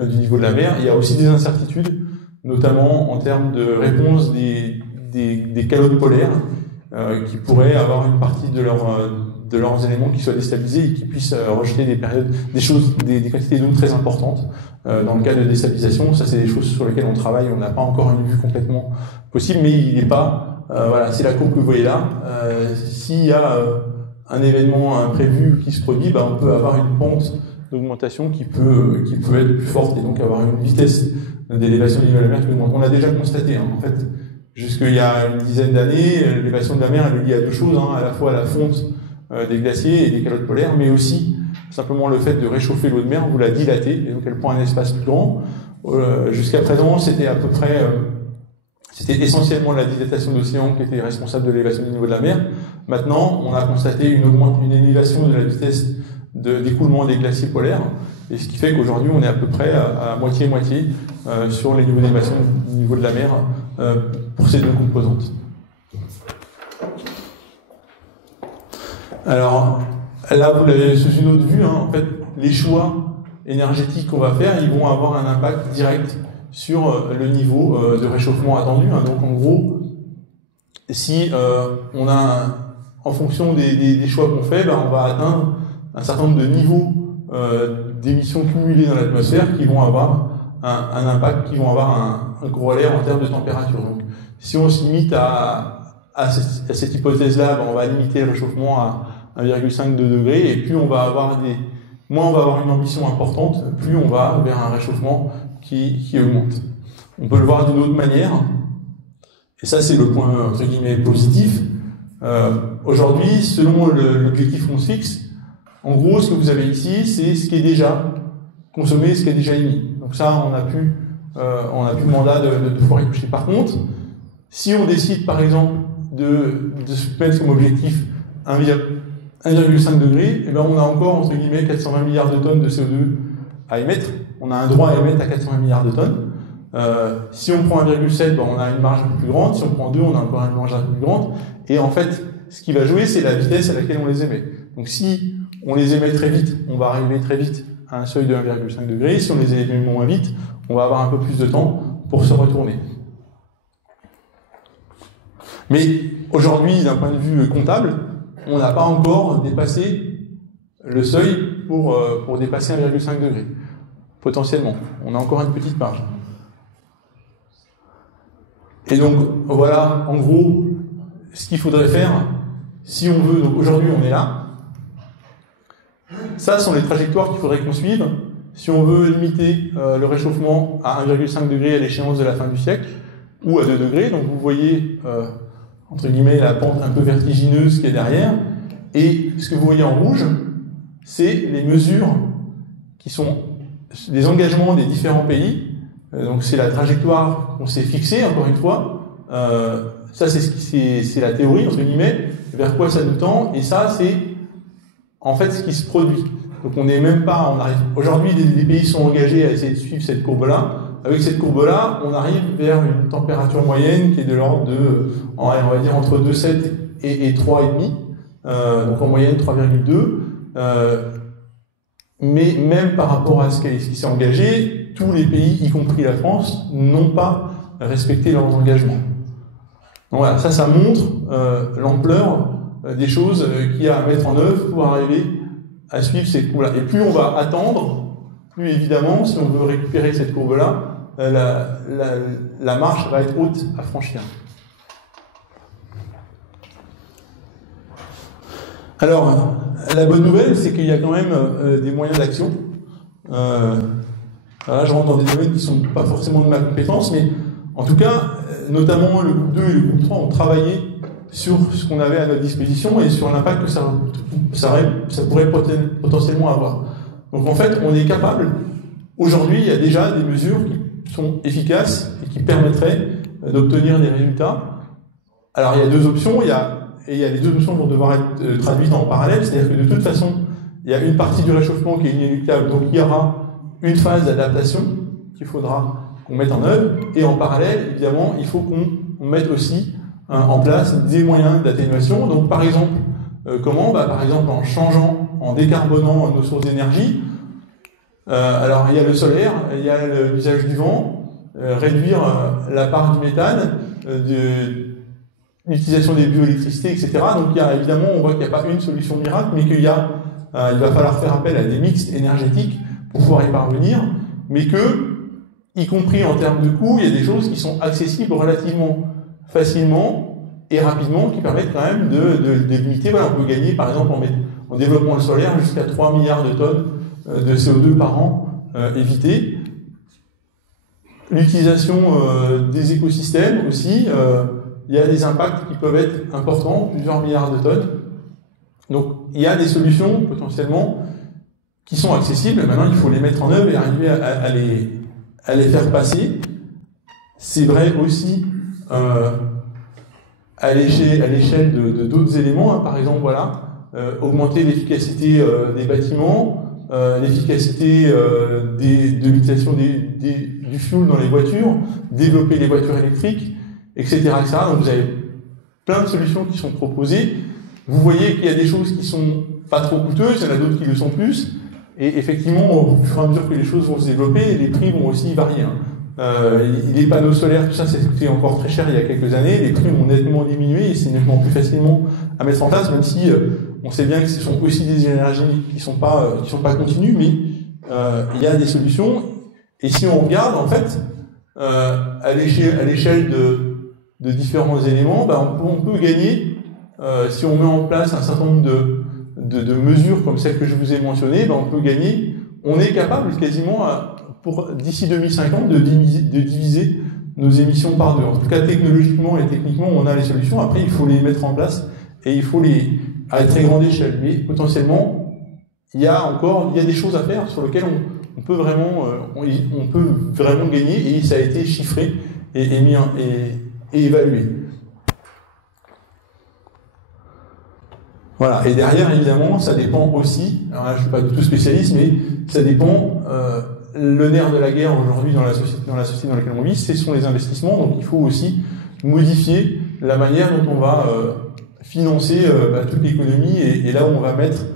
du niveau de la mer. Il y a aussi des incertitudes, notamment en termes de réponse des calottes polaires, qui pourraient avoir une partie de leurs éléments qui soient déstabilisés et qui puissent rejeter des quantités d'eau très importantes dans le cas de déstabilisation. Ça, c'est des choses sur lesquelles on travaille. On n'a pas encore une vue complètement possible, mais il n'est pas voilà, c'est la courbe que vous voyez là. S'il y a un événement imprévu qui se produit, on peut avoir une pente d'augmentation qui peut être plus forte et donc avoir une vitesse d'élévation du niveau de la mer qui augmente. On l'a déjà constaté, en fait, jusqu'il y a une dizaine d'années, l'élévation de la mer elle est liée à deux choses, à la fois à la fonte des glaciers et des calottes polaires, mais aussi simplement le fait de réchauffer l'eau de mer, vous la dilatez, et donc elle prend un espace plus grand. Jusqu'à présent, c'était à peu près, c'était essentiellement la dilatation de l'océan qui était responsable de l'élévation du niveau de la mer. Maintenant, on a constaté une élévation de la vitesse d'écoulement des glaciers polaires, et ce qui fait qu'aujourd'hui, on est à peu près à moitié-moitié sur les niveaux d'élévation du niveau de la mer pour ces deux composantes. Alors, là, vous l'avez sous une autre vue, en fait, les choix énergétiques qu'on va faire, ils vont avoir un impact direct sur le niveau de réchauffement attendu. Donc, en gros, si on a, en fonction des choix qu'on fait, on va atteindre un certain nombre de niveaux d'émissions cumulées dans l'atmosphère qui vont avoir un impact, qui vont avoir un corrélaire en termes de température. Donc, si on se limite à cette hypothèse-là, on va limiter le réchauffement à 1,5 degrés, et plus on va avoir moins on va avoir une ambition importante, plus on va vers un réchauffement qui augmente. On peut le voir d'une autre manière, et ça c'est le point entre guillemets positif. Aujourd'hui, selon l'objectif qu'on se fixe, en gros, ce que vous avez ici, c'est ce qui est déjà consommé, ce qui est déjà émis. Donc ça, on n'a plus le mandat de pouvoir y toucher. Par contre, si on décide, par exemple, de se mettre comme objectif 1,5 degré, on a encore, entre guillemets, 420 milliards de tonnes de CO2 à émettre. On a un droit à émettre à 420 milliards de tonnes. Si on prend 1,7, on a une marge un peu plus grande. Si on prend 2, on a encore une marge un peu plus grande. Et en fait, ce qui va jouer, c'est la vitesse à laquelle on les émet. Donc si on les émet très vite, on va arriver très vite à un seuil de 1,5 degré. Si on les émet moins vite, on va avoir un peu plus de temps pour se retourner. Mais aujourd'hui, d'un point de vue comptable, on n'a pas encore dépassé le seuil pour dépasser 1,5 degré. Potentiellement. On a encore une petite marge. Et donc, voilà, en gros, ce qu'il faudrait faire, si on veut, donc aujourd'hui on est là. Ça sont les trajectoires qu'il faudrait qu'on suive si on veut limiter le réchauffement à 1,5 degré à l'échéance de la fin du siècle, ou à 2 degrés. Donc vous voyez, entre guillemets, la pente un peu vertigineuse qui est derrière. Et ce que vous voyez en rouge, c'est les mesures qui sont les engagements des différents pays. Donc c'est la trajectoire qu'on s'est fixée, encore une fois. Ça, c'est la théorie, entre guillemets, vers quoi ça nous tend. Et ça, c'est en fait ce qui se produit. Donc on n'est même pas, on arrive. Aujourd'hui, les pays sont engagés à essayer de suivre cette courbe-là. Avec cette courbe-là, on arrive vers une température moyenne qui est de l'ordre de, on va dire entre 2,7 et 3,5, donc en moyenne 3,2. Mais même par rapport à ce qui s'est engagé, tous les pays, y compris la France, n'ont pas respecté leurs engagements. Donc voilà, ça montre l'ampleur des choses qu'il y a à mettre en œuvre pour arriver à suivre cette courbe-là. Et plus on va attendre, plus évidemment, si on veut récupérer cette courbe-là, la marche va être haute à franchir. Alors, la bonne nouvelle, c'est qu'il y a quand même des moyens d'action. Là, je rentre dans des domaines qui ne sont pas forcément de ma compétence, mais en tout cas, notamment le groupe 2 et le groupe 3 ont travaillé sur ce qu'on avait à notre disposition et sur l'impact que ça pourrait potentiellement avoir. Donc en fait, on est capable, aujourd'hui, il y a déjà des mesures qui sont efficaces et qui permettraient d'obtenir des résultats. Alors il y a deux options, et les deux options vont devoir être traduites en parallèle, c'est-à-dire que de toute façon, il y a une partie du réchauffement qui est inéluctable, donc il y aura une phase d'adaptation qu'il faudra qu'on mette en œuvre, et en parallèle, évidemment, il faut qu'on mette aussi en place des moyens d'atténuation. Donc par exemple, comment ? Par exemple en changeant, en décarbonant nos sources d'énergie. Alors il y a le solaire, il y a l'usage du vent, réduire la part du méthane, l'utilisation des bioélectricités, etc. Donc il y a évidemment, on voit qu'il n'y a pas une solution miracle, mais il va falloir faire appel à des mix énergétiques pour pouvoir y parvenir, mais que, y compris en termes de coûts, il y a des choses qui sont accessibles relativement facilement et rapidement, qui permettent quand même de limiter. Voilà, on peut gagner, par exemple, en développant le solaire, jusqu'à 3 milliards de tonnes de CO2 par an évitées. L'utilisation des écosystèmes aussi, il y a des impacts qui peuvent être importants, plusieurs milliards de tonnes. Donc, il y a des solutions, potentiellement, qui sont accessibles. Maintenant, il faut les mettre en œuvre et arriver à les faire passer. C'est vrai aussi à l'échelle de d'autres éléments. Par exemple, augmenter l'efficacité des bâtiments, l'efficacité de l'utilisation du fuel dans les voitures, développer les voitures électriques, etc., etc. Donc vous avez plein de solutions qui sont proposées. Vous voyez qu'il y a des choses qui sont pas trop coûteuses, il y en a d'autres qui le sont plus. Et effectivement, au fur et à mesure que les choses vont se développer, les prix vont aussi varier. Les panneaux solaires, tout ça, ça coûtait encore très cher il y a quelques années. Les prix ont nettement diminué et c'est nettement plus facilement à mettre en place, même si on sait bien que ce sont aussi des énergies qui sont pas continues, mais il y a des solutions. Et si on regarde, en fait, à l'échelle de différents éléments, on peut gagner, si on met en place un certain nombre de mesures comme celles que je vous ai mentionnées, on peut gagner, on est capable quasiment, d'ici 2050, de diviser nos émissions par deux. En tout cas, technologiquement et techniquement, on a les solutions. Après, il faut les mettre en place et il faut à très grande échelle. Mais potentiellement, il y a des choses à faire sur lesquelles on peut vraiment gagner, et ça a été chiffré et évalué. Voilà. Et derrière, évidemment, ça dépend aussi, alors là, je suis pas du tout spécialiste, mais ça dépend, le nerf de la guerre aujourd'hui dans la société dans laquelle on vit, ce sont les investissements. Donc il faut aussi modifier la manière dont on va financer toute l'économie et là où on va mettre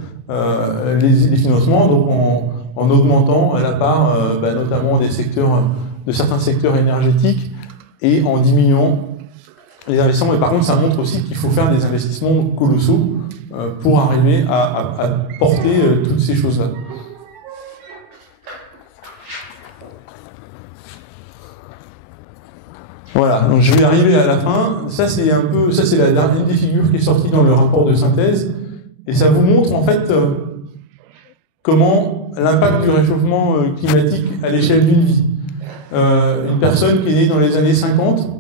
les financements, donc en augmentant la part notamment de certains secteurs énergétiques et en diminuant les investissements. Mais par contre, ça montre aussi qu'il faut faire des investissements colossaux pour arriver à porter toutes ces choses-là. Voilà, donc je vais arriver à la fin. Ça c'est la dernière des figures qui est sortie dans le rapport de synthèse, et ça vous montre en fait comment l'impact du réchauffement climatique à l'échelle d'une vie. Une personne qui est née dans les années 50,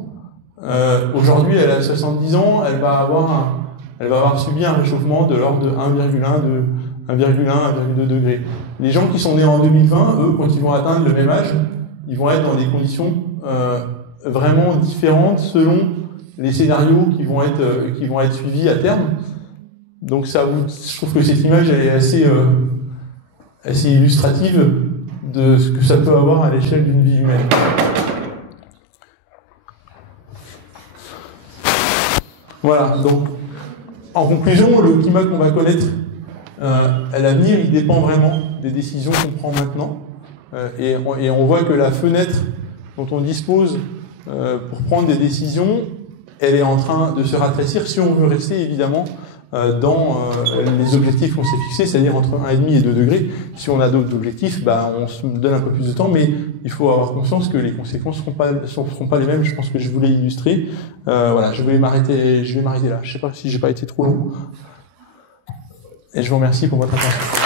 aujourd'hui elle a 70 ans, elle va avoir subi un réchauffement de l'ordre de 1,2 degrés. Les gens qui sont nés en 2020, eux, quand ils vont atteindre le même âge, ils vont être dans des conditions vraiment différentes selon les scénarios qui vont être suivis à terme. Donc je trouve que cette image elle est assez illustrative de ce que ça peut avoir à l'échelle d'une vie humaine. Voilà, donc en conclusion, le climat qu'on va connaître à l'avenir, il dépend vraiment des décisions qu'on prend maintenant. Et on voit que la fenêtre dont on dispose pour prendre des décisions, elle est en train de se raccourcir si on veut rester évidemment dans les objectifs qu'on s'est fixés, c'est-à-dire entre 1,5 et 2 degrés. Si on a d'autres objectifs, on se donne un peu plus de temps, mais il faut avoir conscience que les conséquences seront pas les mêmes. Je pense que je voulais illustrer. Voilà, je vais m'arrêter là. Je sais pas si j'ai pas été trop long. Et je vous remercie pour votre attention.